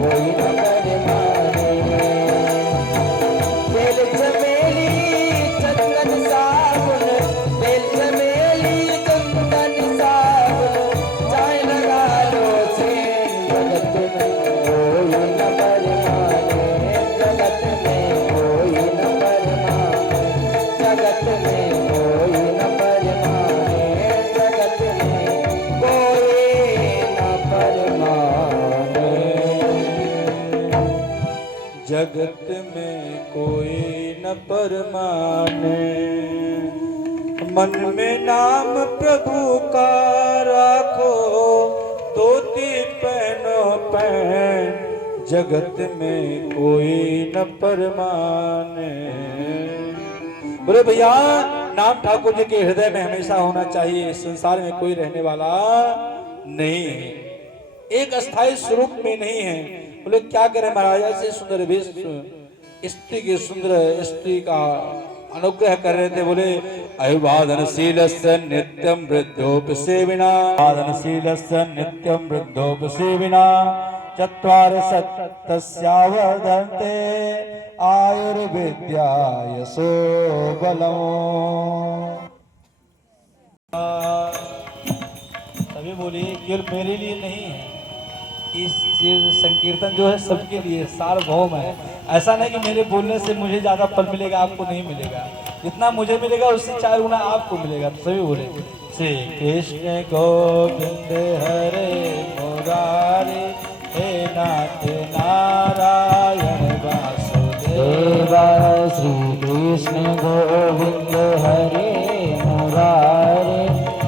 कोई न परमाने। तेल चमेली चंदन साबुन, तेल चमेली चंदन साबुन चाहे लगा लो सेंट, जगत में कोई न परमाने, जगत में कोई न परमाने, जगत में कोई न परमाने, जगत में कोई न परमाने। जगत में कोई न परमाने। मन में नाम प्रभु का राखो, धोती पहनो पहन, जगत में कोई न परमाने। बोले भैया नाम ठाकुर जी के हृदय में हमेशा होना चाहिए। इस संसार में कोई रहने वाला नहीं है, एक अस्थाई स्वरूप में नहीं है। बोले क्या करें महाराज, ऐसे सुंदर वेश स्त्री के सुंदर स्त्री का अनुग्रह कर रहे थे। बोले अभिवादनशीलस्य नित्यं वृद्धोपसेविना, अभिवादनशीलस्य नित्यं वृद्धोपसेविना, चत्वार सत्तस्यावर्धन्ते आयुर्विद्या यशो बलम्। तभी बोली केवल मेरे लिए नहीं है, इस संकीर्तन जो है सबके लिए सार्वभौम है। ऐसा नहीं कि मेरे बोलने से मुझे ज्यादा फल मिलेगा, आपको नहीं मिलेगा। जितना मुझे मिलेगा उससे 4 गुना आपको मिलेगा। तो सभी बोले श्री कृष्ण गोविंद हरे मुरारी, हे नाथ नारायण वासुदेव। श्री कृष्ण गोविंद हरे मुरारे,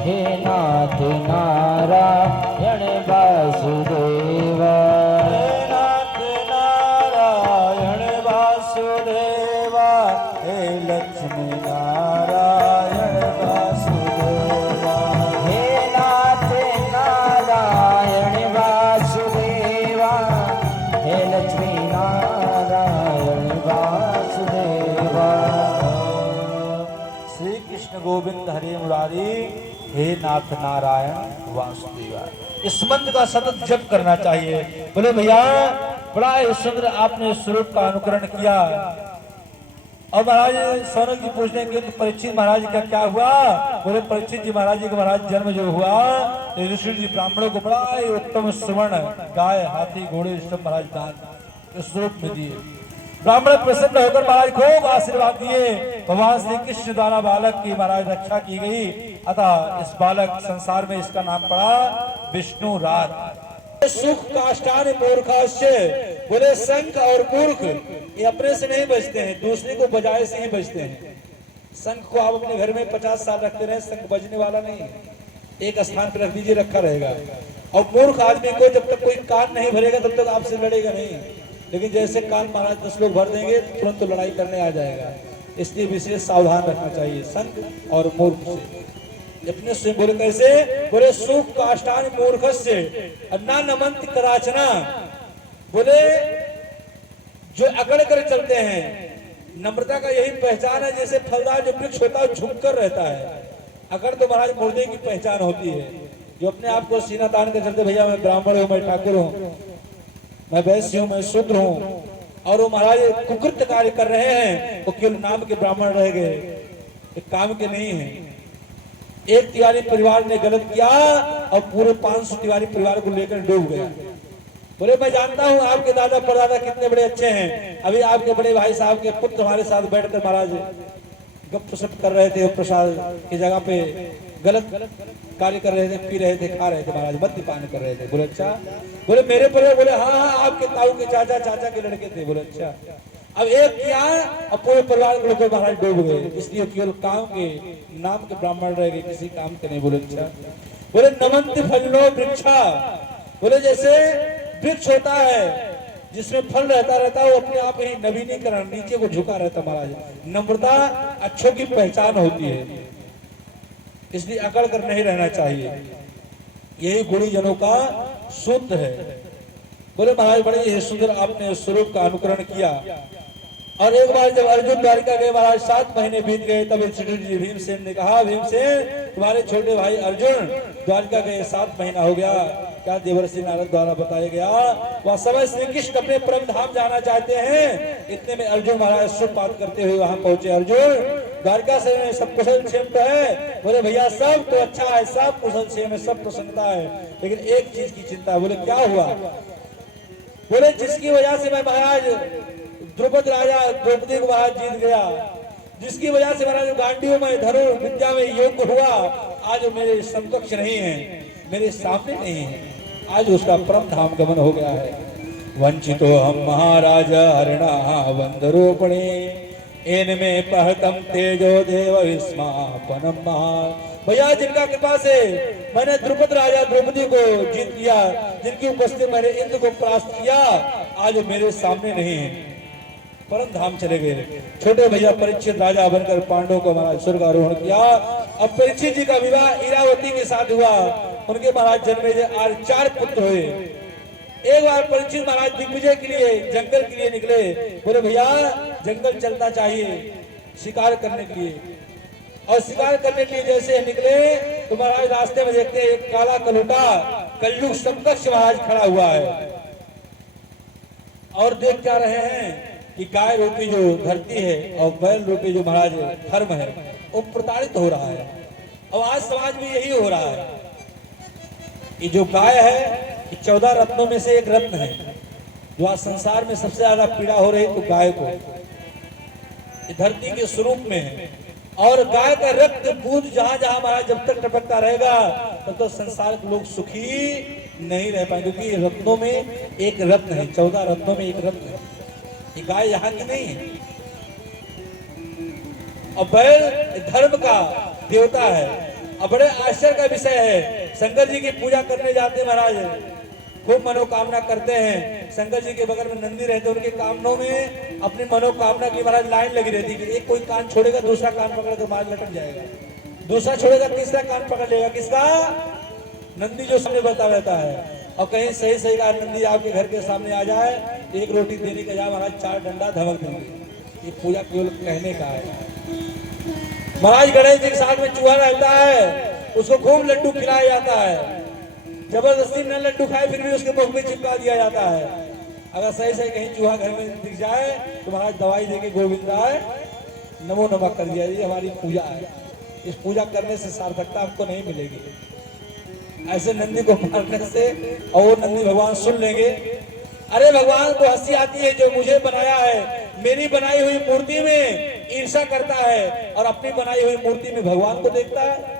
हे नाथ नारायण वासुदेव। हे नाथ नारायण वासुदेव, हे लक्ष्मी नारायण वासुदेव। हे नाथ नारायण वासुदेव, हे लक्ष्मी नारायण वासुदेव। श्री कृष्ण गोविंद हरे मुरारी, हे नाथ नारायण वासुदेव। इस मंत्र का सतत जप करना चाहिए। बोले भैया बड़ा ही सुंदर आपने स्वरूप का अनुकरण किया। और महाराज सौनक जी पूछने के परीक्षित महाराज का क्या हुआ। बोले परीक्षित जी महाराज जी का महाराज जन्म जो हुआ, युधिष्ठिर जी ब्राह्मणों को बड़ा ही उत्तम सुवर्ण गाय हाथी घोड़े सब महाराज दान इस स्वरूप में दिए। ब्राह्मण प्रसन्न होकर महाराज खूब आशीर्वाद दिए। भगवान श्री कृष्ण द्वारा बालक की महाराज रक्षा की गई। अतः इस बालक संसार में इसका नाम पड़ा विष्णु रात। सुख काष्ठान मूर्खाश्च, बोले शंख और मूर्ख ये अपने से नहीं बजते हैं, दूसरे को बजाए से ही बजते हैं। शंख को आप अपने घर में 50 साल रखते रहे, शंख बजने वाला नहीं है, एक स्थान पर रख दीजिए, रखा रहेगा। और मूर्ख आदमी को जब तक कोई कान नहीं भरेगा तब तक आपसे लड़ेगा नहीं, लेकिन जैसे कान महाराज 10 लोग भर देंगे तुरंत तो लड़ाई करने आ जाएगा। इसलिए विशेष सावधान रखना चाहिए शंख और मूर्ख से। अपने से बोले कैसे, बोले सुख काष्ठान मूर्ख से अन्ना नमंत कराचना। बोले जो अकड़ कर चलते हैं, नम्रता का यही पहचान है। जैसे फलदार जो वृक्ष होता है झुक कर रहता है, अकड़ तो महाराज मुर्दे की पहचान होती है। जो अपने आप को सीना तान कर चलते, भैया मैं ब्राह्मण हूँ, मैं ठाकुर हूँ, मैं वैश्य हूँ, मैं शूद्र हूँ, और वो महाराज कुकृत्य कार्य कर रहे हैं, वो केवल नाम के ब्राह्मण रह गए, एक काम के नहीं है। एक तिवारी परिवार ने गलत किया और पूरे 500 तिवारी परिवार को लेकर डूब गया। बोले मैं जानता हूँ आपके दादा परदादा कितने बड़े अच्छे हैं। अभी आपके बड़े भाई साहब के पुत्र हमारे साथ बैठकर महाराज गप कर रहे थे, प्रसाद की जगह पे गलत कार्य कर रहे थे, पी रहे थे, खा रहे थे, महाराज मद्यपान कर रहे थे। बोले अच्छा। बोले मेरे परिवार, बोले हाँ हाँ आपके ताऊ के चाचा के लड़के थे। बोले अच्छा। अब एक किया और पूरे परिवार के लोग महाराज डूब गए, इसलिए केवल काम के नाम के ब्राह्मण रह गए, किसी काम के नहीं। बोले अच्छा। बोले नमंत फलो वृक्षा, बोले जैसे वृक्ष होता है जिसमें फल रहता है, वो अपने आप ही नवीनीकरण नीचे को झुका रहता महाराज। नम्रता अच्छों की पहचान होती है, इसलिए अकड़ कर नहीं रहना चाहिए। यही गुणी जनों का शुद्ध है। बोले महाराज बड़े ही सुंदर आपने स्वरूप का अनुकरण किया। और एक बार जब अर्जुन द्वारिका गए महाराज, 7 महीने बीत गए, तब जी भीमसेन ने कहा, भीमसेन तुम्हारे छोटे भाई अर्जुन द्वारिका गए 7 महीना हो गया, क्या देवर्षि नारद द्वारा बताया गया वह समय श्री कृष्ण अपने परम धाम जाना चाहते हैं। इतने में अर्जुन महाराज सुपात करते हुए वहां पहुंचे। अर्जुन द्वारिका से सब कुशल क्षेम तो है। बोले भैया सब तो अच्छा है, सब कुशल क्षेम है, सब प्रसन्नता है, लेकिन एक चीज की चिंता है। बोले क्या हुआ। बोले जिसकी वजह से मैं महाराज द्रौपदी राजा द्रौपदी को महाराज जीत गया, जिसकी वजह से महाराज गांडीव में धनुर विद्या में योग्य हुआ, आज मेरे समकक्ष नहीं है, मेरे सामने नहीं है, आज उसका परम धाम गमन हो गया है। वंचितो हम महाराजा हरिणा वंदरोपणे इनमें पहतम तेजो देव स्मापनम महान। भैया जिनका कृपा से मैंने द्रुपद राजा द्रौपदी को जीत लिया, जिनकी उपस्थिति मैंने इंद्र को परास्त किया, आज मेरे सामने नहीं है, परम धाम चले गए। छोटे भैया परीक्षित राजा बनकर पांडवों को महाराज स्वर्ग आरोहण किया। अब परीक्षित जी का विवाह इरावती के साथ हुआ। उनके महाराज जन्मेजय आज 4 पुत्र हुए। एक बार परीक्षित महाराज दिग्विजय के लिए जंगल के लिए निकले। बोले भैया जंगल चलना चाहिए शिकार करने के लिए। और शिकार करने के लिए जैसे निकले तो महाराज रास्ते में देखते एक काला कलूटा कलयुग समकक्ष महाराज खड़ा हुआ है। और देख क्या रहे हैं कि गाय रूपी जो धरती है और बैल रूपी जो महाराज धर्म है वो प्रताड़ित हो रहा है। और आज समाज में यही हो रहा है। ये जो गाय है 14 रत्नों में से एक रत्न है जो आज संसार में सबसे ज्यादा पीड़ा हो रही तो गाय को, ये धरती के स्वरूप में है। और गाय का रक्त बूंद जहां जहां महाराज जब तक टपकता रहेगा तब तो संसार के लोग सुखी नहीं रह पाएंगे, क्योंकि रत्नों में एक रत्न है, 14 रत्नों में एक रत्न है। ये गाय यहाँ की नहीं है। और बैल धर्म का देवता है। और बड़े आश्चर्य का विषय है, शंकर जी की पूजा करने जाते महाराज, खूब मनोकामना करते हैं। शंकर जी के बगल में नंदी रहते, उनके कामनों में अपनी मनोकामना की महाराज लाइन लगी रहती है। एक कोई कान छोड़ेगा दूसरा कान पकड़ कर महाराज लटक जाएगा, दूसरा छोड़ेगा तीसरा कान पकड़ लेगा। किसका? नंदी जो सामने बता रहता है। और कहीं सही सही का नंदी आपके घर के सामने आ जाए, एक रोटी देने के जाए महाराज 4 डंडा धमक देंगे। ये पूजा केवल कहने का है। महाराज गणेश जी के साथ में चूहा रहता है, उसको खूब लड्डू खिलाया जाता है। जबरदस्ती न लड्डू खाए फिर भी उसके मुख में चिपका दिया जाता है। अगर सही सही कहीं चूहा घर में दिख जाए तो महाराज दवाई देके गोविंदाय नमो नमः कर दिया। ये हमारी पूजा है, इस पूजा करने से सार्थकता हमको नहीं मिलेगी। ऐसे नंदी को मारने से और वो नंदी भगवान सुन लेंगे। अरे भगवान को हंसी आती है जो मुझे बनाया है, मेरी बनाई हुई मूर्ति में ईर्ष्या करता है और अपनी बनाई हुई मूर्ति में भगवान को देखता है।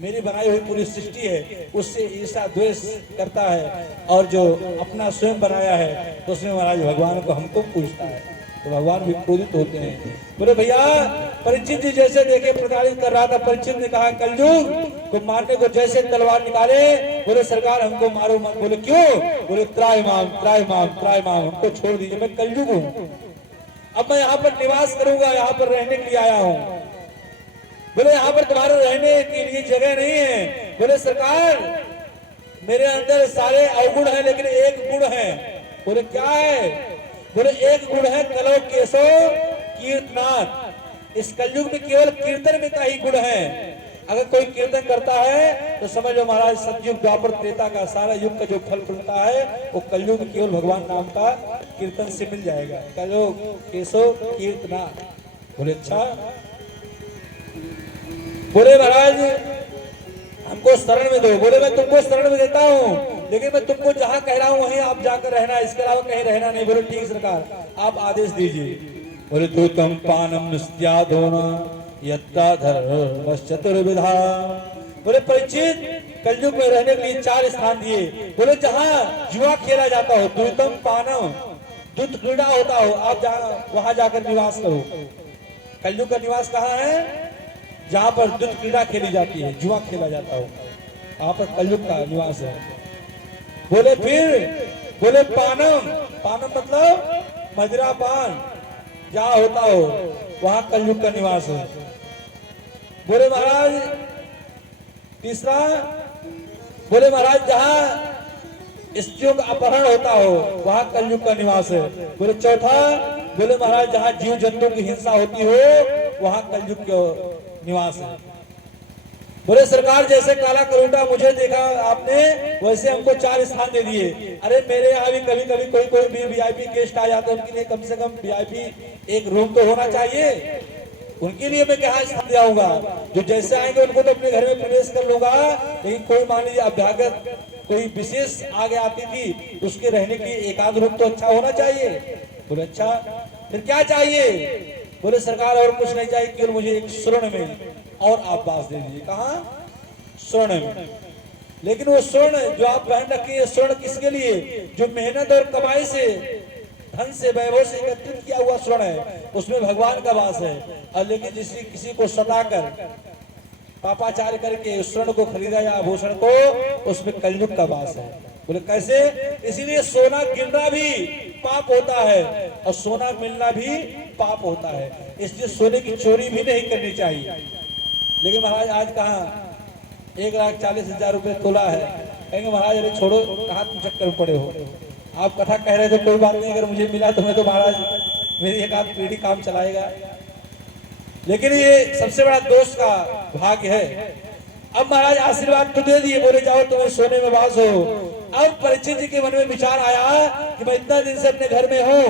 मेरी बनाई हुई पूरी सृष्टि है उससे ईर्ष्या द्वेष करता है, और जो अपना स्वयं बनाया है तो उसमें महाराज भगवान को हमको पूछता है, तो भगवान भी क्रोधित होते हैं। बोले भैया परीक्षित जी जैसे देखे प्रताड़ित कर रहा था, परीक्षित ने कहा कलयुग को मारने को जैसे तलवार निकाले, बोले सरकार हमको मारो मत। बोले क्यों? बोले त्राहिमाम त्राहिमाम त्राहिमाम, हमको छोड़ दीजिए, मैं कलयुग हूँ, अब मैं यहाँ पर निवास करूंगा, यहाँ पर रहने के लिए आया हूँ। बोले यहाँ पर तुम्हारे रहने के लिए जगह नहीं है। बोले सरकार मेरे अंदर सारे अवगुण हैं लेकिन एक गुण है। बोले क्या है? बोले एक गुण है कलो केशो कीर्तनाथ। इस कलयुग में केवल कीर्तन में का ही गुण है। अगर कोई कीर्तन करता है तो समझ लो महाराज सतयुग द्वापर त्रेता का सारा युग का जो फल मिलता है वो कलयुग में केवल भगवान नाम का कीर्तन से मिल जाएगा। कलो केशो कीर्तनाथ। बोले अच्छा। बोले महाराज हमको शरण में दो। बोले मैं तुमको शरण में देता हूँ लेकिन मैं तुमको जहाँ कह रहा हूँ वहीं आप जाकर रहना, इसके अलावा कहीं रहना नहीं। बोले ठीक सरकार आप आदेश दीजिए। बोले तो तम पानम निस्त्याधोना यत्ता धर्म चतुर्विधा। बोले परीक्षित कलयुग में रहने के लिए 4 स्थान दिए। बोले जहाँ जुआ खेला जाता हो, दूतम पानम, दूत क्रीड़ा होता हो, आप वहां जाकर निवास करो। कलयुग का निवास कहाँ है? जहाँ पर दूत क्रीड़ा खेली जाती है, जुआ खेला जाता हो, वहां पर कलयुग का निवास है। बोले फिर बोले पानम, पानम मतलब मदिरा पान जहाँ होता हो वहां कलयुग का निवास है। बोले महाराज तीसरा, बोले महाराज जहाँ स्त्रियों का अपहरण होता हो वहां कलयुग का निवास है। बोले चौथा, बोले महाराज जहाँ जीव जंतु की हिंसा होती हो वहां कलयुग का निवास है। बोले सरकार जैसे काला कलूटा मुझे देखा आपने वैसे हमको 4 स्थान दे दिए। अरे मेरे यहाँ भी कभी कभी कोई भी वीआईपी गेस्ट आ जाते हैं, उनके लिए कम से कम वीआईपी एक रूम तो होना चाहिए। उनके लिए मैं क्या स्थान दिलाऊंगा? जो जैसे आएंगे उनको तो अपने घर में प्रवेश कर लूंगा, लेकिन कोई मान लीजिए अभ्यागत कोई विशेष आगे आती थी उसके रहने के लिए एकांत रूम तो अच्छा होना चाहिए। बोले अच्छा फिर क्या चाहिए? बोले सरकार और कुछ नहीं चाहिए, केवल मुझे एक स्वर्ण में और आप बास दे दीजिए। कहाँ? स्वर्ण में। लेकिन वो स्वर्ण जो आप पहन रखे हैं स्वर्ण किसके लिए? जो मेहनत और कमाई से धन से वैभव से एकत्रित किया हुआ स्वर्ण है, उसमें भगवान का वास है। और लेकिन किसी को सताकर पापाचार करके उस स्वर्ण को खरीदा या आभूषण को, उसमें कलयुग का वास है। बोले कैसे? इसीलिए सोना गिरना भी पाप होता है और सोना मिलना भी पाप होता है, इसलिए सोने की चोरी भी नहीं करनी चाहिए। लेकिन महाराज आज कहाँ 1,40,000 रुपये तोला है, कहेंगे महाराज अरे छोड़ो, कहाँ तुम चक्कर में पड़े हो, आप कथा कह रहे थे कोई बात नहीं, अगर मुझे मिला तो मैं तो महाराज मेरी एक आध पीढ़ी काम चलाएगा। लेकिन ये सबसे बड़ा दोष का भाग्य है। अब महाराज आशीर्वाद तो दे दिए, बोले जाओ तुम्हें सोने में वास हो। अब परीक्षित जी के मन में विचार आया कि मैं इतना दिन से अपने घर में हूँ,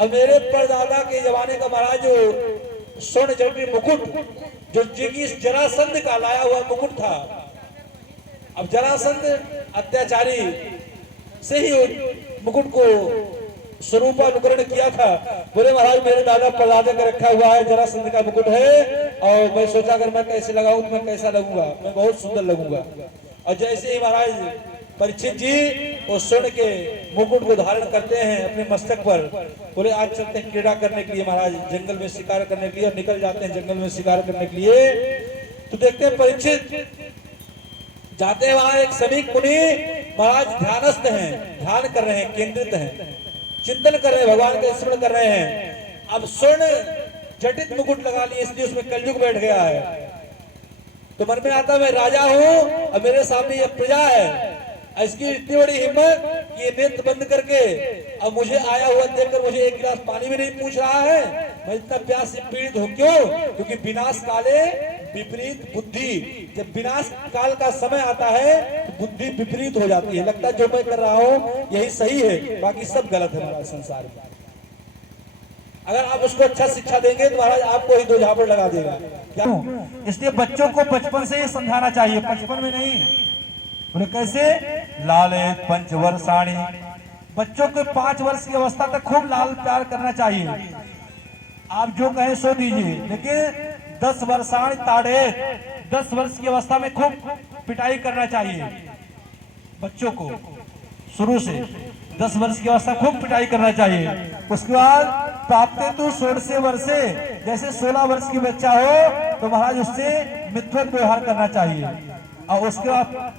अब मेरे परदादा के जमाने का महाराज जो स्वर्ण जड़ती मुकुट, जो जिंगीस जरासंध का लाया हुआ मुकुट था, अब जरासंध अत्याचारी से ही मुकुट को स्वरूपानुकरण किया था। बोले महाराज मेरे दादा परदादे का रखा हुआ है, जरासंध का मुकुट है, और मैं सोचा अगर मैं कैसे लगाऊं तो मैं कैसा लगूंगा, मैं बहुत सुंदर लगूंगा। और जैसे ही महाराज परीक्षित जी वो स्वर्ण के मुकुट को धारण करते हैं अपने मस्तक पर, बोले आज चलते हैं क्रीड़ा करने के लिए महाराज, जंगल में शिकार करने के लिए, और निकल जाते हैं जंगल में शिकार करने के लिए। तो देखते हैं परीक्षित जाते हैं, वहां एक समीक मुनि महाराज ध्यानस्थ हैं, ध्यान कर रहे हैं, केंद्रित हैं, चिंतन कर रहे हैं, भगवान का स्मरण कर रहे हैं। अब स्वर्ण जटित मुकुट लगा लिए, इसलिए उसमें कलयुग बैठ गया है। तो मन में आता मैं राजा हूं और मेरे सामने ये प्रजा है, इसकी इतनी बड़ी हिम्मत कि ये नेत्र बंद करके अब मुझे आया हुआ देखकर मुझे एक गिलास पानी भी नहीं पूछ रहा है, मैं इतना प्यास से पीड़ित हूं। क्यों? क्योंकि विनाश काले विपरीत बुद्धि, जब विनाश काल का समय आता है तो बुद्धि विपरीत हो जाती है, लगता है जो मैं कर रहा हूं यही सही है, बाकी सब गलत है हमारा संसार में। अगर आप उसको अच्छा शिक्षा देंगे तो महाराज आपको ही दो झापड़ लगा देगा। क्या? इसलिए बच्चों को बचपन से ही समझाना चाहिए, बचपन में नहीं। बोले कैसे? लाले पंचवर्षाणी, बच्चों को 5 वर्ष की अवस्था तक खूब लाल प्यार करना चाहिए, आप जो कहें सो दीजिए। लेकिन 10 वर्षाणी ताड़े, 10 वर्ष की अवस्था में खूब पिटाई करना चाहिए बच्चों को, शुरू से 10 वर्ष की अवस्था खूब पिटाई करना चाहिए। उसके बाद प्राप्ते तो 16 वर्षे, जैसे 16 वर्ष की बच्चा हो तो महाराज उससे मित्रवत व्यवहार करना चाहिए। और उसके बाद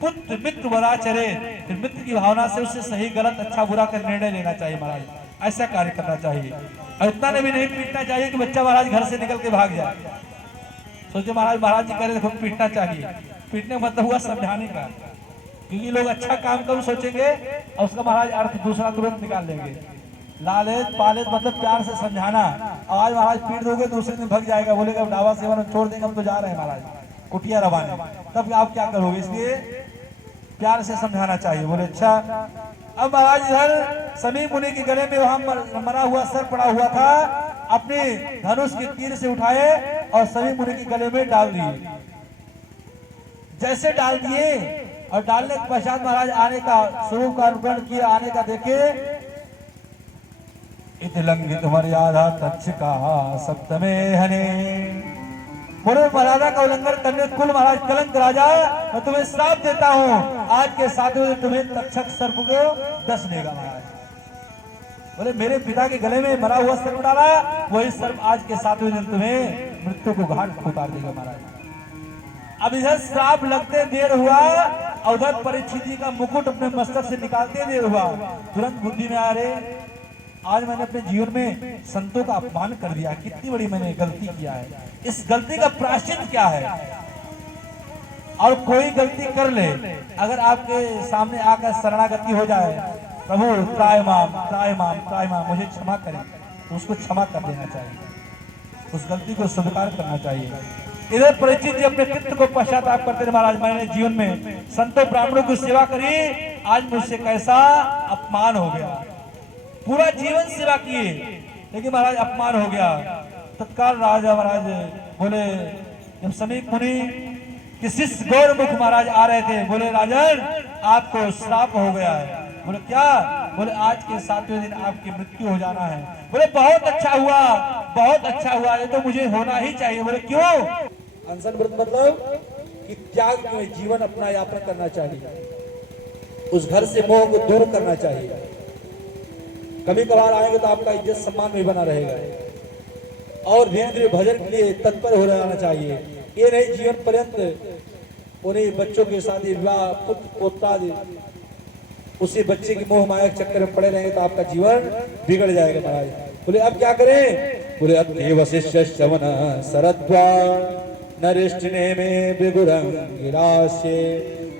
पुत्र मित्र वराचरे, फिर मित्र की भावना से उससे सही गलत अच्छा बुरा का निर्णय लेना चाहिए महाराज, ऐसा कार्य करना चाहिए। और इतना भी नहीं पीटना चाहिए कि बच्चा महाराज घर से निकल के भाग जाए। सोचे महाराज जी कह रहे देखो पीटना चाहिए, पीटने का मतलब हुआ समझाने का, क्योंकि लोग अच्छा काम कम सोचेंगे और उसका महाराज अर्थ दूसरा तुरंत निकाल लेंगे। लालित पालित मतलब प्यार से समझाना, आज महाराज पीट दोगे दूसरे दिन भाग जाएगा, बोलेगा डावा सेवन छोड़ देंगे, हम तो जा रहे हैं महाराज कुटिया रवाने, तब आप क्या करोगे? इसलिए प्यार से समझाना चाहिए। बोले अच्छा। अब महाराज इधर समीप मुनि के गले में वहां मरा हुआ सर पड़ा हुआ था, अपने धनुष के तीर से उठाए और समीप मुनि के गले में डाल दिए। जैसे डाल दिए और डालने के पश्चात महाराज आने का स्वरूप का अनुकरण किया, आने का देखे, इतलंघित मर्यादा तच्छका सप्तमे हने, बोले मर्यादा का उल्लंघन करने कुल महाराज कलंक राजा, मैं तुम्हें श्राप देता हूँ, आज के 7वें दिन तुम्हें तक्षक सर्प को डस लेगा महाराज। बोले मेरे पिता के गले में मरा हुआ सर्प डाला, वही सर्प आज के 7वें दिन तुम्हें मृत्यु को घाट उतार देगा महाराज। अब इधर श्राप लगते देर हुआ और उधर परीक्षित जी का मुकुट अपने मस्तक से निकालते देर हुआ, तुरंत बुद्धि में आ रहे आज मैंने अपने जीवन में संतों का अपमान कर दिया, कितनी बड़ी मैंने गलती किया है, इस गलती का प्रायश्चित क्या है? और कोई गलती कर ले, अगर आपके सामने आकर शरणागति हो जाए, प्रभु त्रायमाम मुझे क्षमा करें, तो उसको क्षमा कर देना चाहिए, उस गलती को स्वीकार करना चाहिए। इधर परीक्षित जी अपने चित्त को पश्चाताप करते थे, महाराज मैंने जीवन में संतों ब्राह्मणों की सेवा करी, आज मुझसे कैसा अपमान हो गया, पूरा जीवन सेवा किए लेकिन महाराज अपमान हो गया। तत्काल राजा महाराज बोले, जब समीप मुनि के शिष्य गौरमुख महाराज आ रहे थे, बोले राजन आपको श्राप हो गया है। बोले क्या? बोले आज के 7वें दिन आपकी मृत्यु हो जाना है। बोले बहुत अच्छा हुआ, बहुत अच्छा हुआ, ये तो मुझे होना ही चाहिए। बोले क्यों? अनशन व्रत मतलब कि त्याग में जीवन अपना यापन करना चाहिए, उस घर से मोह को दूर करना चाहिए। कभी कभार आएंगे तो आपका इज्जत सम्मान भी बना रहेगा और धीरे धीरे भजन के लिए तत्पर हो जाना चाहिए। ये नहीं जीवन पर्यंत उन्हें बच्चों के शादी विवाह पुत्र पोत्रादि उसी बच्चे की मोह माया के चक्कर में पड़े रहेंगे तो आपका जीवन बिगड़ जाएगा महाराज। बोले अब क्या करें? बोले अत्य वशिष्ठ श्रवण सरद्वा नरिष्ठने में विगुरंगिरास्ये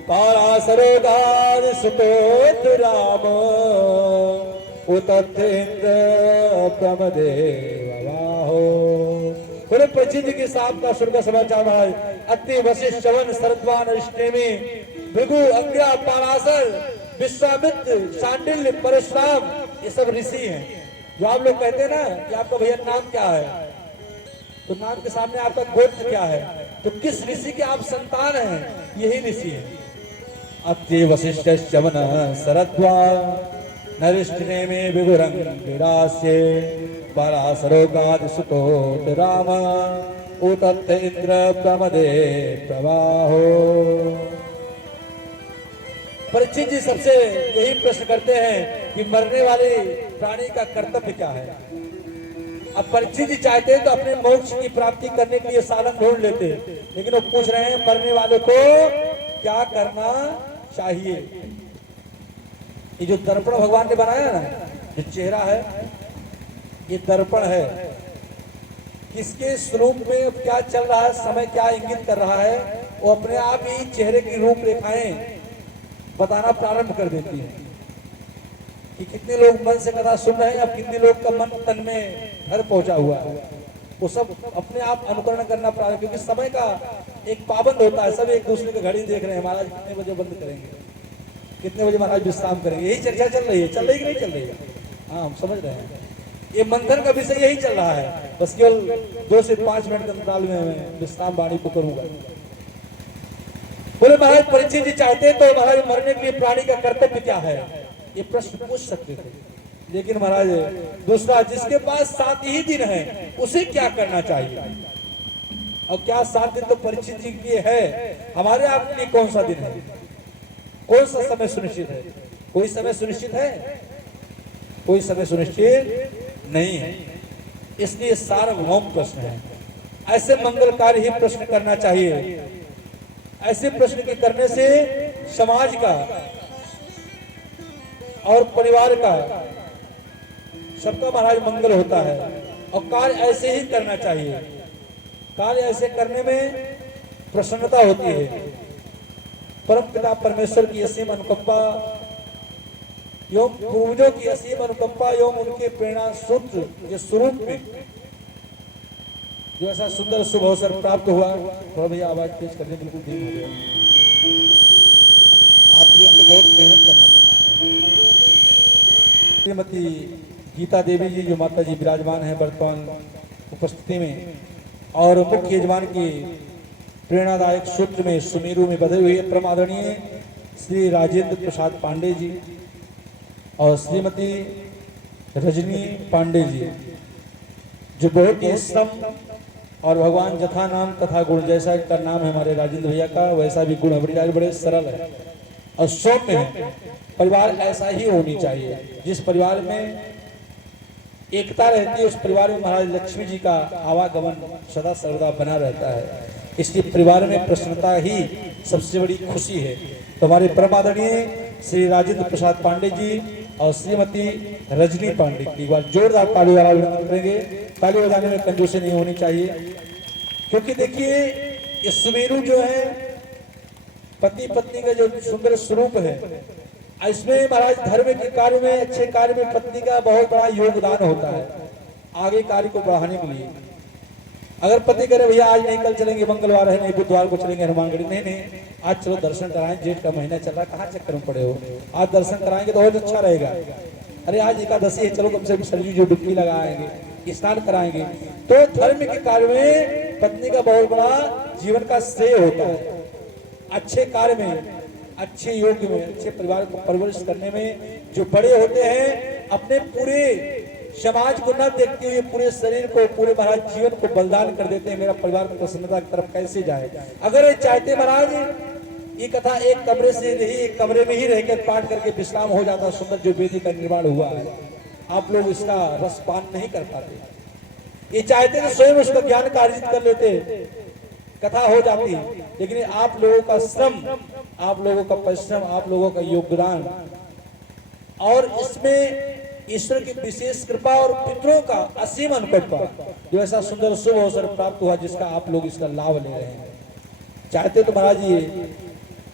पारासरोगाद सुतोत राम उतथेन्द्र प्रमदेवाहो। बोले प्रचित के साथ का स्वर्ग समाचार महाराज। अत्य वशिष्ठ श्रवण सरद्वा नरिष्ठने में भृगु अंगिरा पारासर विश्वामित्र शांडिल्य परशुराम ये सब ऋषि हैं। जो आप लोग कहते हैं ना कि आपका भैया नाम क्या है तो नाम के सामने आपका गोत्र क्या है तो किस ऋषि के आप संतान हैं? यही ऋषि हैं। अत्य वशिष्ठ श्रवण सरद्वा नरिष्ठने में विगुरंगिरास्ये पराशरोगाद सुतोत राम उतत्थ इंद्र प्रमदे प्रवाहो। परीक्षित जी सबसे यही प्रश्न करते हैं कि मरने वाले प्राणी का कर्तव्य क्या है। अब परीक्षित जी चाहते हैं तो अपने मोक्ष की प्राप्ति करने के लिए साधन ढूंढ लेते हैं, लेकिन वो पूछ रहे हैं मरने वाले को क्या करना चाहिए। ये जो दर्पण भगवान ने बनाया ना, जो चेहरा है ये दर्पण है। किसके स्वरूप में क्या चल रहा है, समय क्या इंगित कर रहा है, वो अपने आप ही चेहरे की रूपरेखाएं बताना प्रारंभ कर देती है कि कितने लोग मन से कथा सुन रहे हैं, अब कितने लोग का मन तन में घर पहुंचा हुआ है। वो सब अपने आप अनुकरण करना प्रारंभ, क्योंकि समय का एक पाबंद होता है। सब एक दूसरे की घड़ी देख रहे हैं, महाराज कितने बजे बंद करेंगे, कितने बजे महाराज विश्राम करेंगे। यही चर्चा चल रही है, चल रही कि नहीं चल रही है? हाँ, हम समझ रहे हैं। ये मंथन का विषय यही चल रहा है। बस केवल 2 से 5 मिनट के अंतराल में मैं विश्राम वाणी को करूंगा। बोले महाराज परीक्षित जी चाहते तो महाराज मरने के लिए प्राणी का कर्तव्य क्या है, ये प्रश्न पूछ सकते थे। लेकिन महाराज दूसरा, जिसके पास 7 ही दिन है उसे क्या करना चाहिए। और क्या 7 दिन तो परीक्षित जी के लिए है, हमारे आपके लिए कौन सा दिन है, कौन सा समय सुनिश्चित है? कोई समय सुनिश्चित है? कोई समय सुनिश्चित नहीं है। इसलिए सार्वभौम प्रश्न है। ऐसे मंगलकारी ही प्रश्न करना चाहिए। ऐसे प्रश्न के करने से समाज का और परिवार का सबका महाराज मंगल होता है। और कार्य ऐसे ही करना चाहिए। कार्य ऐसे करने में प्रसन्नता होती है। परम पिता परमेश्वर की असीम अनुकंपा एवं पूर्वजों की असीम अनुकंपा एवं उनके प्रेरणा सूत्र के स्वरूप में जो ऐसा सुंदर शुभ अवसर प्राप्त हुआ। थोड़ा भैया आवाज तेज करने बिल्कुल ठीक हो गया। आपके लिए बहुत मेहनत करना पड़ता है। श्रीमती गीता देवी जी जो माता जी विराजमान है वर्तमान उपस्थिति में, और मुख्य यजमान की प्रेरणादायक सूत्र में सुमेरु में बधे हुए परम आदरणीय श्री राजेंद्र प्रसाद पांडे जी और श्रीमती रजनी पांडे जी, जो बहुत ही श्रम और भगवान जथा नाम तथा गुण, जैसा का नाम है हमारे राजेंद्र भैया का वैसा भी गुण है। बड़े सरल है और सौम्य है। परिवार ऐसा ही होनी चाहिए। जिस परिवार में एकता रहती है उस परिवार में महाराज लक्ष्मी जी का आवागमन सदा सर्वदा बना रहता है। इसलिए परिवार में प्रसन्नता ही सबसे बड़ी खुशी है। तो हमारे परम आदरणीय श्री राजेंद्र प्रसाद पांडे जी और श्रीमती रजनी पांडे की बार जोरदार ताली वाला अभिनंदन करेंगे। ताली बजाने में कंजूसी नहीं होनी चाहिए, क्योंकि देखिए ये सुमेरु जो है पति पत्नी का जो सुंदर स्वरूप है, इसमें महाराज धर्म के कार्य में, अच्छे कार्य में पत्नी का बहुत बड़ा योगदान होता है आगे कार्य को बढ़ाने के लिए। अगर पति करे भैया आज नहीं कल चलेंगे, मंगलवार है नहीं बुधवार को चलेंगे हनुमानगढ़ी, नहीं आज चलो दर्शन कराएं, जेठ का महीना चल रहा है, कहाँ चक्कर में पड़े हो, आज दर्शन कराएंगे तो बहुत अच्छा रहेगा। अरे आज एकादशी है, चलो कम से कम सरयू जो डुबकी लगाएंगे, स्नान कराएंगे। तो धर्म के कार्य में पत्नी का बहुत बड़ा जीवन का श्रेय होता है। अच्छे कार्य में, अच्छे योग में, अच्छे परिवार को परवरिश करने में जो बड़े होते हैं अपने पूरे समाज को न देखते हुए पूरे शरीर को, पूरे महाराज जीवन को बलिदान कर देते हैं। मेरा परिवार को प्रसन्नता की तरफ कैसे जाए। अगर ये चाहते महाराज ये कथा एक कमरे से नहीं, एक कमरे में ही रहकर पाठ करके विश्राम हो जाता, सुंदर जो वेदी का निर्माण हुआ है, आप लोग इसका रसपान नहीं कर पाते। ये चाहते थे स्वयं उसका ज्ञान का अर्जित कर लेते, कथा हो जाती, लेकिन आप लोगों का श्रम, आप लोगों का परिश्रम, आप लोगों का योगदान और इसमें ईश्वर की विशेष कृपा और पितरों का असीम अनुकंपा, जो ऐसा सुंदर शुभ अवसर प्राप्त हुआ जिसका आप लोग इसका लाभ ले रहे हैं। चाहते तो महाराज ये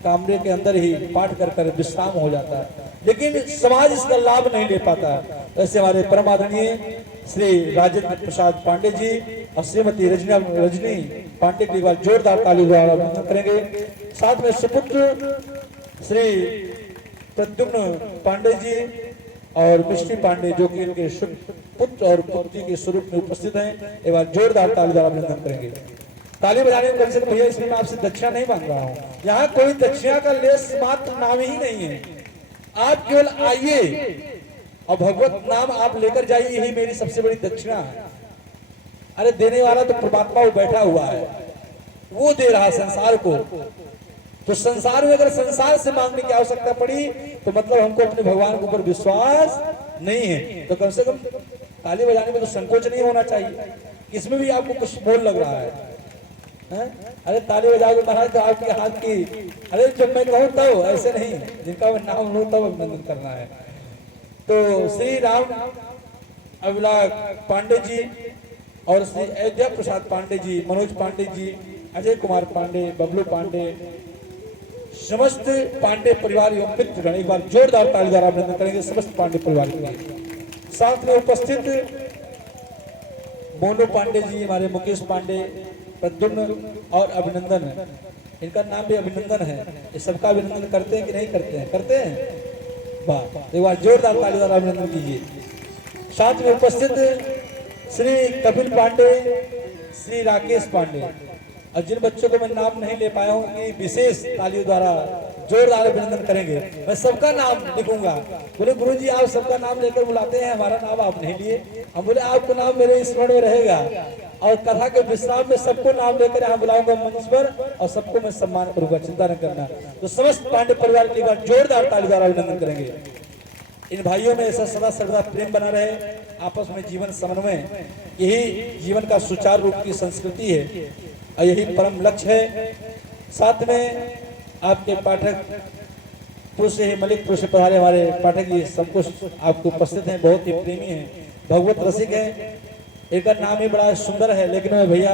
कमरे के अंदर ही पाठ कर कर विश्राम हो जाता है, लेकिन समाज इसका लाभ नहीं ले पाता। ऐसे हमारे परम आदरणीय श्री राजेंद्र प्रसाद पांडे जी और श्रीमती रजनी पांडे की बार जोरदार ताली द्वारा अभिनंदन करेंगे। साथ में सुपुत्र श्री प्रद्युम्न पांडे जी और मिष्टी पांडे जो कि इनके पुत्र और पुत्री के स्वरूप में उपस्थित हैं, एक बार जोरदार ताली द्वारा अभिनंदन करेंगे। ताली बजाने में कम से कम भैया इसमें मैं आपसे दक्षिणा नहीं मांग रहा हूँ, यहाँ कोई दक्षिणा का लेस मात्र नाम ही नहीं है। आप केवल आइए और भगवत नाम आप लेकर जाइए, यही मेरी सबसे बड़ी दक्षिणा है। अरे देने वाला तो परमात्मा वो बैठा हुआ है, वो दे रहा संसार को। तो संसार में अगर संसार से मांगने की आवश्यकता पड़ी तो मतलब हमको अपने भगवान के ऊपर विश्वास नहीं है। तो कम से कम ताली बजाने में तो संकोच नहीं होना चाहिए, इसमें भी आपको कुछ मोल लग रहा है। अरे ताली बजाओगे महाराज तो आपके हाथ की, अरे जब मैं कहूँ तब, ऐसे नहीं, जिनका मैं नाम लूँ तब अभिनंदन करना है। तो श्री राम अभिलाष पांडे जी और श्री अयोध्या प्रसाद पांडे जी, मनोज पांडे जी, अजय कुमार पांडे, बबलू पांडे, समस्त पांडे परिवार एवं मित्रगण एक बार जोरदार ताली द्वारा अभिनंदन करेंगे समस्त पांडे परिवार के। साथ में उपस्थित मोनू पांडे जी, हमारे मुकेश पांडे, प्रद्युम्न और अभिनंदन, इनका नाम भी अभिनंदन है। ये सबका अभिनंदन करते हैं कि नहीं करते हैं? करते हैं, वाह, एक बार जोरदार ताली द्वारा अभिनंदन कीजिए। साथ में उपस्थित श्री कपिल पांडे, श्री राकेश पांडे और जिन बच्चों को मैं नाम नहीं ले पाया हूँ कि विशेष तालियों द्वारा जोरदार अभिनंदन करेंगे। मैं सबका नाम लिखूंगा। बोले गुरुजी आप सबका नाम लेकर बुलाते हैं, हमारा नाम आप नहीं लिए। हम बोले आपको नाम मेरे स्मरण में रहेगा और कथा के विश्राम में सबको नाम लेकर यहाँ बुलाऊंगा मंच पर और सबको मैं सम्मान करूंगा, चिंता न करना। तो समस्त पांडे परिवार की बार जोरदार ताली द्वारा अभिनंदन करेंगे। इन भाइयों में ऐसा सदा सर्वदा प्रेम बना रहे, आपस में जीवन समन्वय, यही जीवन का सुचारू रूप की संस्कृति है और यही परम लक्ष्य है। साथ में आपके पाठक पुर से मलिकपुर से पधारे हमारे पाठक जी सब कुछ आपको उपस्थित हैं, बहुत ही प्रेमी हैं, भगवत रसिक हैं। इनका नाम ही बड़ा सुंदर है, लेकिन मैं भैया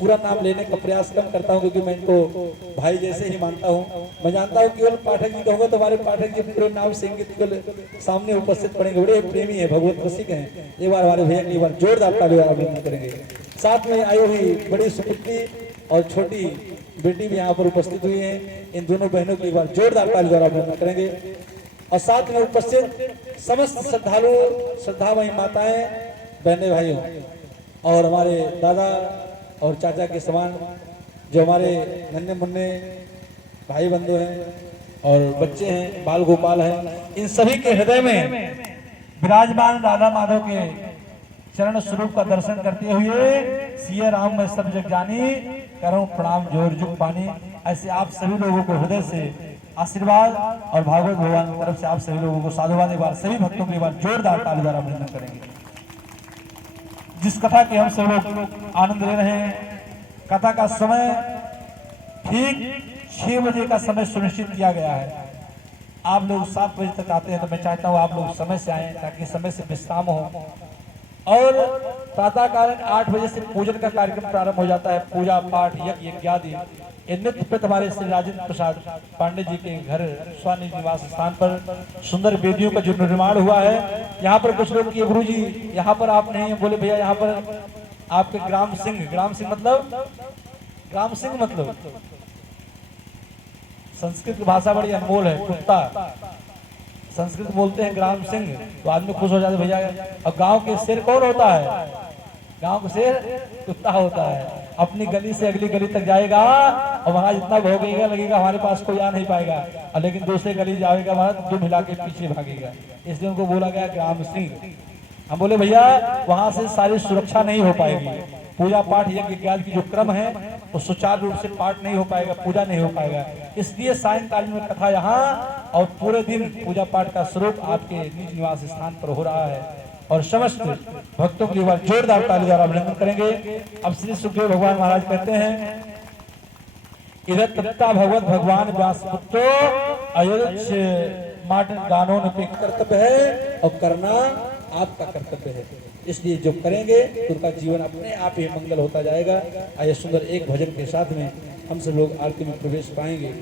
पूरा नाम लेने का प्रयास कम करता हूं क्योंकि मैं इनको भाई जैसे ही मानता हूं। मैं जानता हूं केवल पाठक जी कहूंगा तो हमारे पाठक जी पूरे नाम से इंगित सामने उपस्थित पड़ेंगे, बड़े प्रेमी है, भगवत रसिक हैं। एक बार हमारे भैया एक बार जोरदार ताली अभिनंदन करेंगे। साथ में आई हुई बड़ी सुपुत्री और छोटी बेटी भी यहाँ पर उपस्थित हुई है, इन दोनों बहनों की एक बार जोरदार ताली द्वारा अभिनंदन करेंगे। और साथ में उपस्थित समस्त श्रद्धालु श्रद्धामयी माताएं, बहने भाइयों और हमारे दादा और चाचा के समान जो हमारे नन्हे मुन्ने भाई बंधु हैं और बच्चे हैं, बाल गोपाल हैं, इन सभी के हृदय में विराजमान राधा माधव के चरण स्वरूप का दर्शन करते हुए सिया राम में सब जग जानी, करूं प्रणाम जोर जुग पानी। ऐसे आप सभी लोगों को हृदय से आशीर्वाद और भागवत भगवान की तरफ से आप सभी लोगों को साधुवाद एक बार सभी भक्तों की बार जोरदार ताली द्वारा अभिनंदन करेंगे। जिस कथा के हम सब लोग आनंद ले रहे हैं, कथा का समय ठीक 6 बजे का समय सुनिश्चित किया गया है। आप लोग 7 बजे तक आते हैं तो मैं चाहता हूँ आप लोग समय से आएं ताकि समय से विश्राम हो। और प्रातःकाल 8 बजे से पूजन का कार्यक्रम प्रारंभ हो जाता है, पूजा पाठ यज्ञ यज्ञादि। नित्य प्रत हमारे श्री राजेंद्र प्रसाद पांडे जी के घर स्वानिज निवास स्थान पर सुंदर वेदियों का जो निर्माण हुआ है, यहाँ पर कुछ लोग किए गुरु जी यहाँ पर आप नहीं बोले भैया, यहाँ पर आपके ग्राम सिंह मतलब संस्कृत भाषा बड़ी अनमोल है, कुत्ता संस्कृत बोलते हैं ग्राम सिंह तो आदमी खुश हो जाते भैया। अब गांव के शेर कौन होता है? गांव के शेर कुत्ता होता है। अपनी गली से अगली गली तक जाएगा और वहां जितना भोगेगा लगेगा हमारे पास कोई आ नहीं पाएगा, और लेकिन दूसरे गली जाएगा वहां दुम हिला के पीछे भागेगा, इसलिए उनको बोला गया ग्राम सिंह। हम बोले भैया वहां से सारी सुरक्षा नहीं हो पाएगी, पूजा पाठ यज्ञ ज्ञान की जो क्रम है वो सुचारू रूप से पाठ नहीं हो पाएगा, पूजा नहीं हो पाएगा। इसलिए सायंकालीन में कथा यहाँ और पूरे दिन पूजा पाठ का स्वरूप आपके निज निवास स्थान पर हो रहा है। और समस्त भक्तों के लिए जोरदार ताली द्वारा अभिनंदन करेंगे। अब श्री सुखदेव भगवान महाराज कहते हैं, इधर तत्ता भगवत भगवान व्यास पुत्रो अयोध्य माट दानों पे कर्तव्य है और करना आपका कर्तव्य है। इसलिए जो करेंगे तो उनका जीवन अपने आप ही मंगल होता जाएगा। आइए सुंदर एक भजन के साथ में हम सब लोग आरती में प्रवेश पाएंगे।